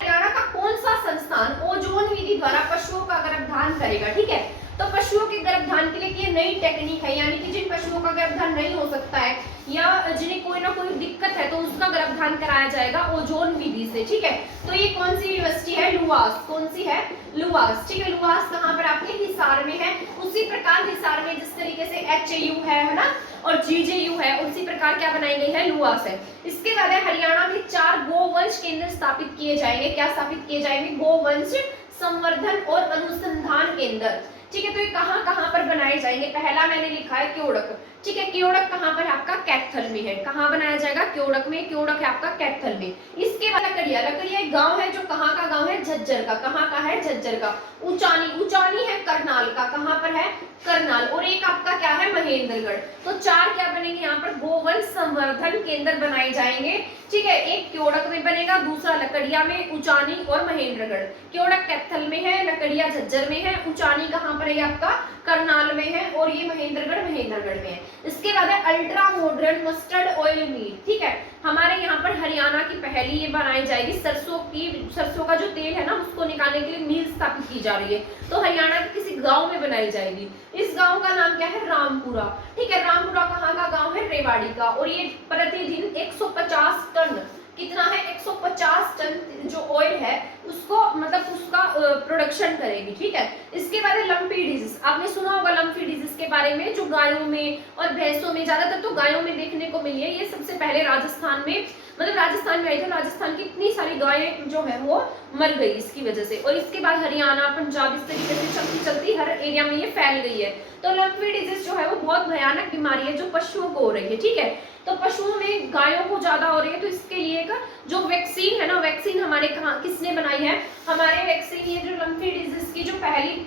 हरियाणा का कौन सा संस्थान ओजोन विधि द्वारा पशुओं का गर्भधान करेगा, ठीक है। तो पशुओं के गर्भधान के लिए ये नई टेक्निक है, यानी कि जिन पशुओं का गर्भधान नहीं हो सकता है या जिन्हें कोई ना कोई दिक्कत है तो उसका गर्भधान कराया जाएगा ओजोन विधि से, ठीक है। तो ये कौन सी यूनिवर्सिटी है, लुवास, कौन सी है, लुवास, ठीक है। लुवास कहाँ पर आपके, हिसार में है। उसी प्रकार हिसार में जिस तरीके से HAU है ना, और GJU है, उसी प्रकार क्या बनाई गई है, लुवास है। इसके बाद हरियाणा में 4 गोवंश केंद्र स्थापित किए जाएंगे। क्या स्थापित किए जाएंगे, गोवंश संवर्धन और अनुसंधान केंद्र, ठीक है। तो ये कहाँ कहाँ पर बनाए जाएंगे, पहला मैंने लिखा है क्योड़क, ठीक है। क्योड़क कहाँ पर आपका, कैथल में है। कहाँ बनाया जाएगा, क्योड़क में। क्योड़क है आपका कैथल में। इसके बाद लकड़िया, लकड़िया एक गांव है जो कहाँ का गांव है, झज्जर का। कहाँ का है, झज्जर का। उचानी, उचानी है करनाल का। कहाँ पर है, करनाल। और एक आपका क्या है, महेंद्रगढ़। तो 4 क्या बनेंगे यहाँ पर, गोवंश संवर्धन केंद्र बनाए जाएंगे, ठीक है। एक क्योड़क में बनेगा, दूसरा लकड़िया में, उचानी और महेंद्रगढ़। क्योड़क कैथल में है, लकड़िया झज्जर में है, उचानी कहाँ पर है आपका, करनाल में है, और ये महेंद्रगढ़ महेंद्रगढ़ में है। इसके बाद है अल्ट्रा मॉडर्न मस्टर्ड ऑयल मिल, ठीक है। हमारे यहाँ पर हरियाणा की पहली ये बनाई जाएगी, सरसों का जो तेल है ना उसको निकालने के लिए मिल स्थापित की जा रही है। तो हरियाणा के किसी गांव में बनाई जाएगी। इस गांव का नाम क्या है, रामपुरा, ठीक है। रामपुरा कहाँ का गांव है, रेवाड़ी का। और ये प्रतिदिन 150 टन, कितना है, 150 टन जो ऑयल है उसको मतलब उसका प्रोडक्शन करेगी, ठीक है। इसके बाद है लंपी डिजीज। आपने सुना होगा लंपी डिजीज के बारे में, जो गायों में और भैंसों में, ज्यादातर तो गायों में देखने को मिली है। ये सबसे पहले राजस्थान में मतलब राजस्थान में आई थी, राजस्थान की इतनी सारी गायें जो है वो मर गई इसकी वजह से। और इसके बाद हरियाणा, पंजाब, इस तरीके से चलती चलती हर एरिया में ये फैल गई है। तो लम्पी डिजीज जो है वो बहुत भयानक बीमारी है जो पशुओं को हो रही है, ठीक है। तो पशुओं में गायों को ज्यादा हो रही है, तो इसके लिए का जो वैक्सीन है ना, वैक्सीन हमारे कहाँ किसने बनाई है, हमारे वैक्सीन, ये जो लम्पी डिजीज की जो पहली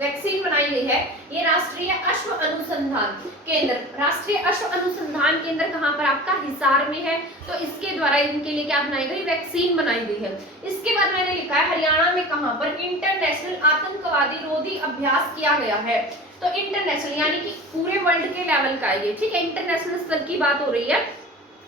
वैक्सीन बनाई गई है, ये राष्ट्रीय अश्व अनुसंधान केंद्र, राष्ट्रीय अश्व अनुसंधान केंद्र कहाँ पर आपका हिसार में है। तो इसके द्वारा इनके लिए क्या बनाई गई, वैक्सीन बनाई गई है। इसके बाद मैंने लिखा है हरियाणा में कहाँ पर इंटरनेशनल आतंकवादी रोधी अभ्यास किया गया है। तो इंटरनेशनल यानी कि पूरे वर्ल्ड के लेवल का है ये, ठीक है, इंटरनेशनल स्तर की बात हो रही है।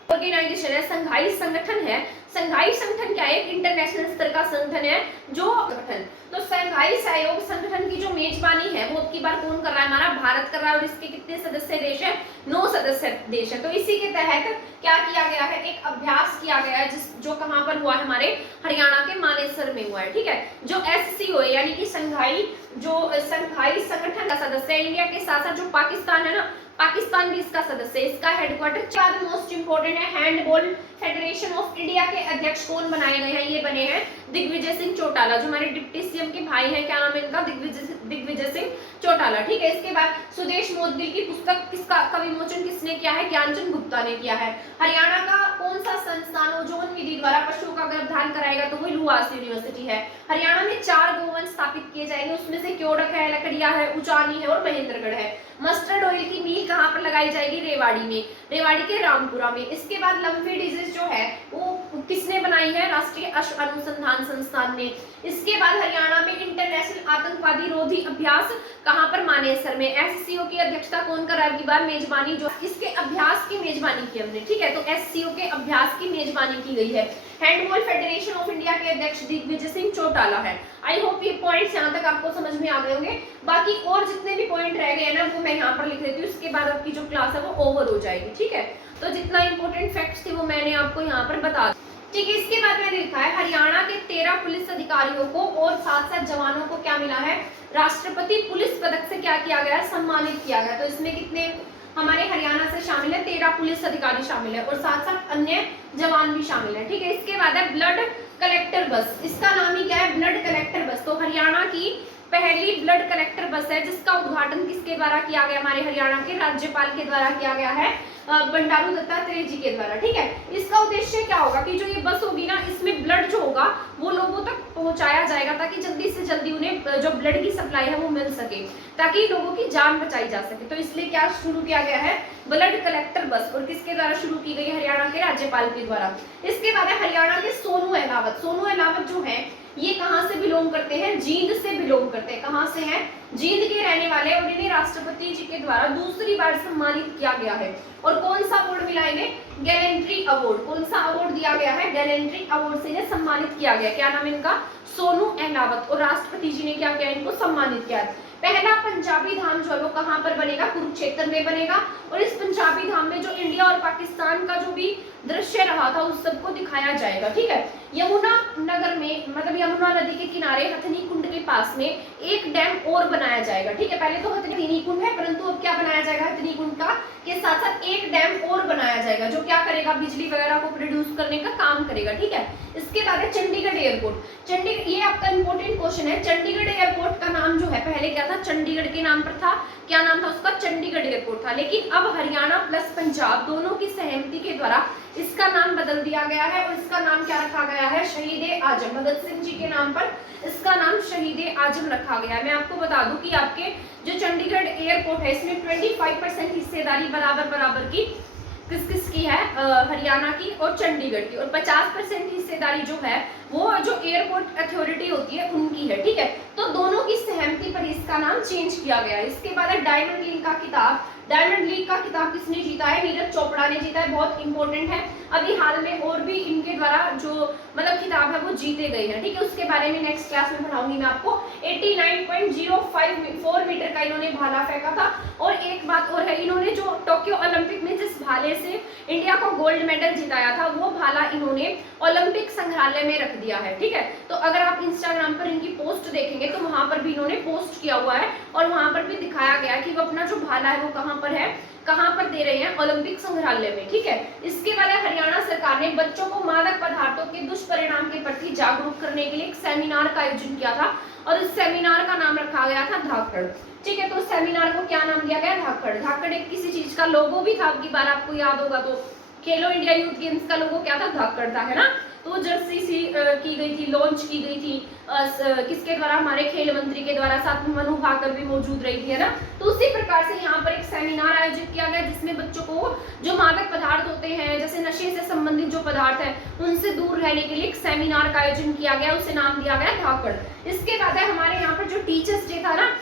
ऑर्गेनाइजेशन है, संघाई संगठन है। संघाई संगठन क्या है, इंटरनेशनल स्तर का संगठन है जो संगठन। तो संघाई सहयोग संगठन की जो मेजबानी है वो अब की बार कौन कर रहा है, हमारा भारत कर रहा है। और इसके कितने सदस्य देश है, 9 सदस्य देश है। तो इसी के तहत क्या किया गया है, एक अभ्यास किया गया है जो कहाँ पर हुआ है, हमारे हरियाणा के मानेसर में हुआ है, ठीक है। जो SCO है यानी कि संघाई संगठन का सदस्य है। इंडिया के साथ साथ जो पाकिस्तान है ना, पाकिस्तान भी इसका सदस्य है। इसका हेडक्वार्टर मोस्ट इंपोर्टेंट है, हैंडबॉल फेडरेशन ऑफ इंडिया के अध्यक्ष कौन बनाए गए हैं, ये बने हैं दिग्विजय सिंह चौटाला, जो हमारे डिप्टी CM के भाई हैं। क्या नाम है इनका, दिग्विजय सिंह चौटाला, ठीक है। इसके बाद सुदेश मोदगिल की पुस्तक किसका का विमोचन किसने किया है, ज्ञानचंद गुप्ता ने किया है। हरियाणा का कौन सा संस्थान ओजोन विधि द्वारा पशुओं का गर्भधान कराएगा, तो वो लुहास यूनिवर्सिटी है। हरियाणा में 4 गोवन स्थापित किए जाएंगे, उसमें से क्योड़क है, लकड़िया है, उचानी है और महेंद्रगढ़ है। मस्टर्ड ऑयल की मील कहाँ पर लगाई जाएगी, रेवाड़ी में, रेवाड़ी के रामपुरा में। इसके बाद लम्पी डिजीज जो है वो किसने बनाई है, राष्ट्रीय अश्व अनुसंधान संस्थान ने। इसके बाद हरियाणा में इंटरनेशनल आतंकवादी रोधी अभ्यास कहाँ पर, मानेसर में। SCO की अध्यक्षता कौन कर रहा है, की बार मेजबानी जो इसके अभ्यास की मेजबानी की हमने, ठीक है। तो SCO के अभ्यास की मेजबानी की गई है। हैंडबॉल फेडरेशन ऑफ इंडिया के अध्यक्ष दिग्विजय सिंह चौटाला है। आई होप ये पॉइंट्स यहाँ तक आपको समझ में आ गए होंगे। बाकी और जितने भी पॉइंट रह गए ना वो मैं यहाँ पर लिख देती हूँ, उसके बाद आपकी जो क्लास है वो ओवर हो जाएगी, ठीक है। तो जितना इंपॉर्टेंट फैक्ट्स थे वो मैंने आपको यहाँ पर बता दिया, ठीक है। इसके बाद मैंने लिखा है हरियाणा के 13 पुलिस अधिकारियों को और साथ जवानों को क्या मिला है, राष्ट्रपति पुलिस पदक से क्या किया गया है, सम्मानित किया गया। तो इसमें कितने हमारे हरियाणा से शामिल है, 13 पुलिस अधिकारी शामिल है और साथ अन्य जवान भी शामिल है, ठीक है। इसके बाद है ब्लड कलेक्टर बस, इसका नाम ही क्या है, ब्लड कलेक्टर बस। तो हरियाणा की पहली ब्लड कलेक्टर बस है जिसका उद्घाटन किसके द्वारा किया गया, हमारे हरियाणा के राज्यपाल के द्वारा किया गया है, बंडारू दत्तात्रेय जी के द्वारा, ठीक है। इसका उद्देश्य क्या होगा कि जो ये बस होगी ना, इसमें ब्लड जो होगा वो लोगों तक पहुंचाया जाएगा ताकि जल्दी से जल्दी उन्हें जो ब्लड की सप्लाई है वो मिल सके, ताकि लोगों की जान बचाई जा सके। तो इसलिए क्या शुरू किया गया है, ब्लड कलेक्टर बस, और किसके द्वारा शुरू की गई, हरियाणा के राज्यपाल के द्वारा। इसके बाद है हरियाणा के सोनू अहलावत। सोनू अहलावत जो है ये कहाँ से बिलोंग करते हैं, जींद से बिलोंग करते हैं। कहाँ से हैं, जींद के रहने वाले, और इन्हें राष्ट्रपति जी के द्वारा दूसरी बार सम्मानित किया गया है। और कौन सा अवार्ड मिला इन्हें, गैलेंट्री अवार्ड। कौन सा अवार्ड दिया गया है, गैलेंट्री अवार्ड से इन्हें सम्मानित किया गया। क्या नाम इनका, सोनू अहलावत, और राष्ट्रपति जी ने क्या किया, इनको सम्मानित किया। पहला पंजाबी धाम जो है वो कहाँ पर बनेगा, कुरुक्षेत्र में बनेगा। और इस पंजाबी धाम में जो इंडिया और पाकिस्तान का जो भी दृश्य रहा था उस सबको दिखाया जाएगा, ठीक है। यमुना नगर में, मतलब यमुना नदी के किनारे हथनी कुंड के पास में एक डैम और बनाया जाएगा, ठीक है। पहले तो हथनी कुंड है, परंतु अब क्या बनाया जाएगा, हथनी कुंड का के साथ साथ एक डैम और बनाया जाएगा जो क्या करेगा, बिजली वगैरह को प्रोड्यूस करने का काम करेगा, ठीक है। इसके बाद है चंडीगढ़ एयरपोर्ट। चंडीगढ़, ये आपका इंपॉर्टेंट क्वेश्चन है। चंडीगढ़ एयरपोर्ट का नाम जो है पहले क्या था, चंडीगढ़ के नाम पर था। क्या नाम था उसका, चंडीगढ़ एयरपोर्ट था। लेकिन अब हरियाणा प्लस पंजाब दोनों की सहमति के द्वारा इसका नाम बदल दिया गया है और इसका नाम क्या रखा गया है, शहीद आजम भगत सिंह जी के नाम पर इसका नाम शहीद आजम रखा गया है। मैं आपको बता दूं कि आपके जो चंडीगढ़ एयरपोर्ट है इसमें 25% हिस्सेदारी बराबर की किसकी है, हरियाणा की और चंडीगढ़ की, और 50% हिस्सेदारी जो है वो जो एयरपोर्ट अथॉरिटी होती है उनकी है, ठीक है। तो दोनों की सहमति पर इसका नाम चेंज किया गया है। इसके बाद है डायमंड लीग का खिताब। डायमंड लीग का खिताब किसने जीता है, नीरज चोपड़ा ने जीता है, बहुत इंपॉर्टेंट है। अभी हाल में और भी इनके द्वारा जो मतलब खिताब है वो जीते गए हैं, ठीक है। उसके बारे में नेक्स्ट क्लास में पढ़ाऊंगी मैं आपको। 89.054 मीटर का इन्होंने भाला फेंका था। और एक बात और है, इन्होंने जो टोक्यो ओलंपिक में जिस भाले से इंडिया को गोल्ड मेडल जिताया था वो भाला इन्होंने ओलंपिक संग्रहालय में रख दिया है, ठीक है। तो अगर आप इंस्टाग्राम पर इनकी पोस्ट देखेंगे तो वहां पर भी इन्होंने पोस्ट किया हुआ है और वहां पर भी दिखाया गया कि वो अपना जो भाला है वो कहाँ पर है, कहाँ पर दे रहे हैं, ओलंपिक संग्रहालय में, ठीक है। इसके बाद हरियाणा सरकार ने बच्चों को मादक पदार्थों के दुष्परिणाम के प्रति जागरूक करने के लिए एक सेमिनार का आयोजन किया था और इस सेमिनार का नाम रखा गया था धाकड़, ठीक है। तो सेमिनार को क्या नाम दिया गया, धाकड़। धाकड़ एक किसी चीज का लोगो भी था, आपकी बार आपको याद होगा तो खेलो इंडिया यूथ गेम्स का लोगो क्या था, धाकड़ था, है ना। तो जर्सी सी की गई थी, लॉन्च की गई थी किसके द्वारा, हमारे खेल मंत्री के द्वारा, साथ में मनु भाकर भी मौजूद रही थी, है ना। तो उसी प्रकार से यहाँ पर एक सेमिनार आयोजित किया गया जिसमें बच्चों को जो मादक पदार्थ होते हैं, जैसे नशे से संबंधित जो पदार्थ है, उनसे दूर रहने के लिए एक सेमिनार का आयोजन किया गया, उसे नाम दिया गया धाकड़। इसके बाद है हमारे यहाँ पर जो टीचर्स डे था ना,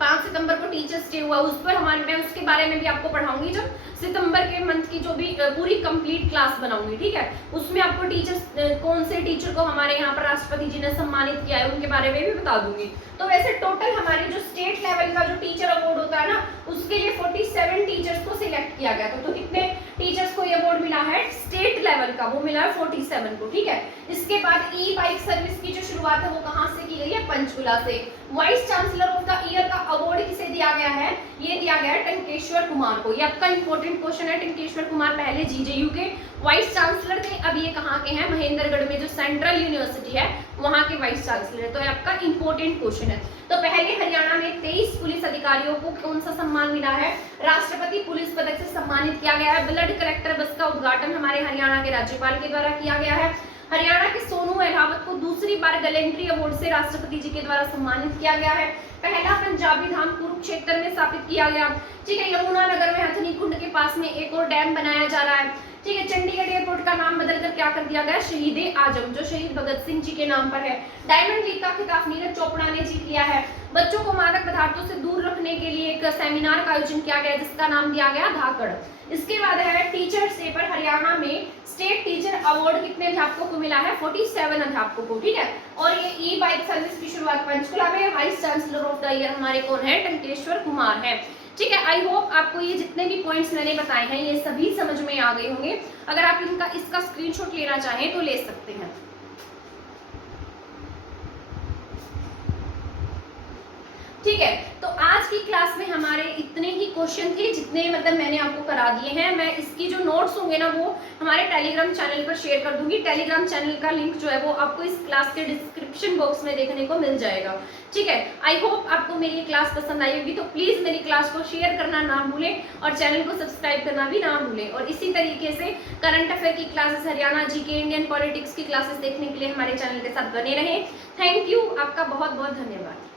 5 सितंबर को टीचर्स डे हुआ, उस पर मैं उसके बारे में भी आपको पढ़ाऊंगी जब सितंबर के मंथ की जो भी पूरी कंप्लीट क्लास बनाऊंगी, ठीक है। उसमें आपको टीचर्स कौन से टीचर को हमारे यहाँ पर राष्ट्रपति जी ने सम्मानित किया है उनके बारे में भी बता दूंगी। तो वैसे टोटल हमारे जो स्टेट लेवल का जो टीचर अवार्ड होता है ना, उसके लिए 47 टीचर्स को सिलेक्ट किया गया था। तो कितने टीचर्स को ये अवार्ड मिला है स्टेट लेवल का, वो मिला है 47 को, ठीक है। इसके बाद ई बाइक सर्विस की जो शुरुआत है वो कहाँ से की गई है, पंचकुला से। Vice chancellor of the year का अवार्ड किसे दिया गया है, ये दिया गया है टंकेश्वर कुमार को। ये आपका इंपॉर्टेंट क्वेश्चन है। टंकेश्वर कुमार पहले जीजेयू के वाइस चांसलर थे, अब ये कहाँ के हैं, महेंद्रगढ़ में जो सेंट्रल यूनिवर्सिटी है वहां के वाइस चांसलर है। तो ये आपका इंपॉर्टेंट क्वेश्चन है। तो पहले हरियाणा में 23 पुलिस अधिकारियों को कौन सा सम्मान मिला है, राष्ट्रपति पुलिस पदक से सम्मानित किया गया है। ब्लड कलेक्टर बस का उद्घाटन हमारे हरियाणा के राज्यपाल के द्वारा किया गया है। हरियाणा के सोनू अहलावत को दूसरी बार गैलेंट्री अवार्ड से राष्ट्रपति जी के द्वारा सम्मानित किया गया है। पहला पंजाबी धाम कुरुक्षेत्र में स्थापित किया गया, ठीक है। यमुनानगर में हथनी कुंड के पास में एक और डैम बनाया जा रहा है, ठीक है। चंडीगढ़ एयरपोर्ट का नाम बदलकर क्या कर दिया गया, शहीद आजम, जो शहीद भगत सिंह जी के नाम पर है। डायमंड लीग का खिताब नीरज चोपड़ा ने जीत लिया है। बच्चों को मादक पदार्थों से दूर रखने के लिए एक सेमिनार का आयोजन किया गया जिसका नाम दिया गया धाकड़। इसके बाद है टीचर्स डे पर हरियाणा में स्टेट टीचर अवार्ड कितने अध्यापकों को मिला है, 47 अध्यापकों को, ठीक है। और ये ई बाइक सर्विस की शुरुआत पंचकुला में, vice chancellor of the year हमारे कौन है, टंकेश्वर कुमार है, ठीक है। आई होप आपको ये जितने भी पॉइंट्स मैंने बताए हैं ये सभी समझ में आ गए होंगे। अगर आप इसका स्क्रीनशॉट लेना चाहें तो ले सकते हैं, ठीक है। तो आज की क्लास में हमारे इतने ही क्वेश्चन थे जितने मतलब मैंने आपको करा दिए हैं। मैं इसकी जो नोट्स होंगे ना वो हमारे टेलीग्राम चैनल पर शेयर कर दूंगी। टेलीग्राम चैनल का लिंक जो है वो आपको इस क्लास के डिस्क्रिप्शन बॉक्स में देखने को मिल जाएगा, ठीक है। आई होप आपको मेरी क्लास पसंद आई होगी, तो प्लीज मेरी क्लास को शेयर करना ना भूलें और चैनल को सब्सक्राइब करना भी ना भूलें। और इसी तरीके से करंट अफेयर की classes, Haryana GK, Indian politics की क्लासेस देखने के लिए हमारे चैनल के साथ बने रहें। थैंक यू, आपका बहुत बहुत धन्यवाद।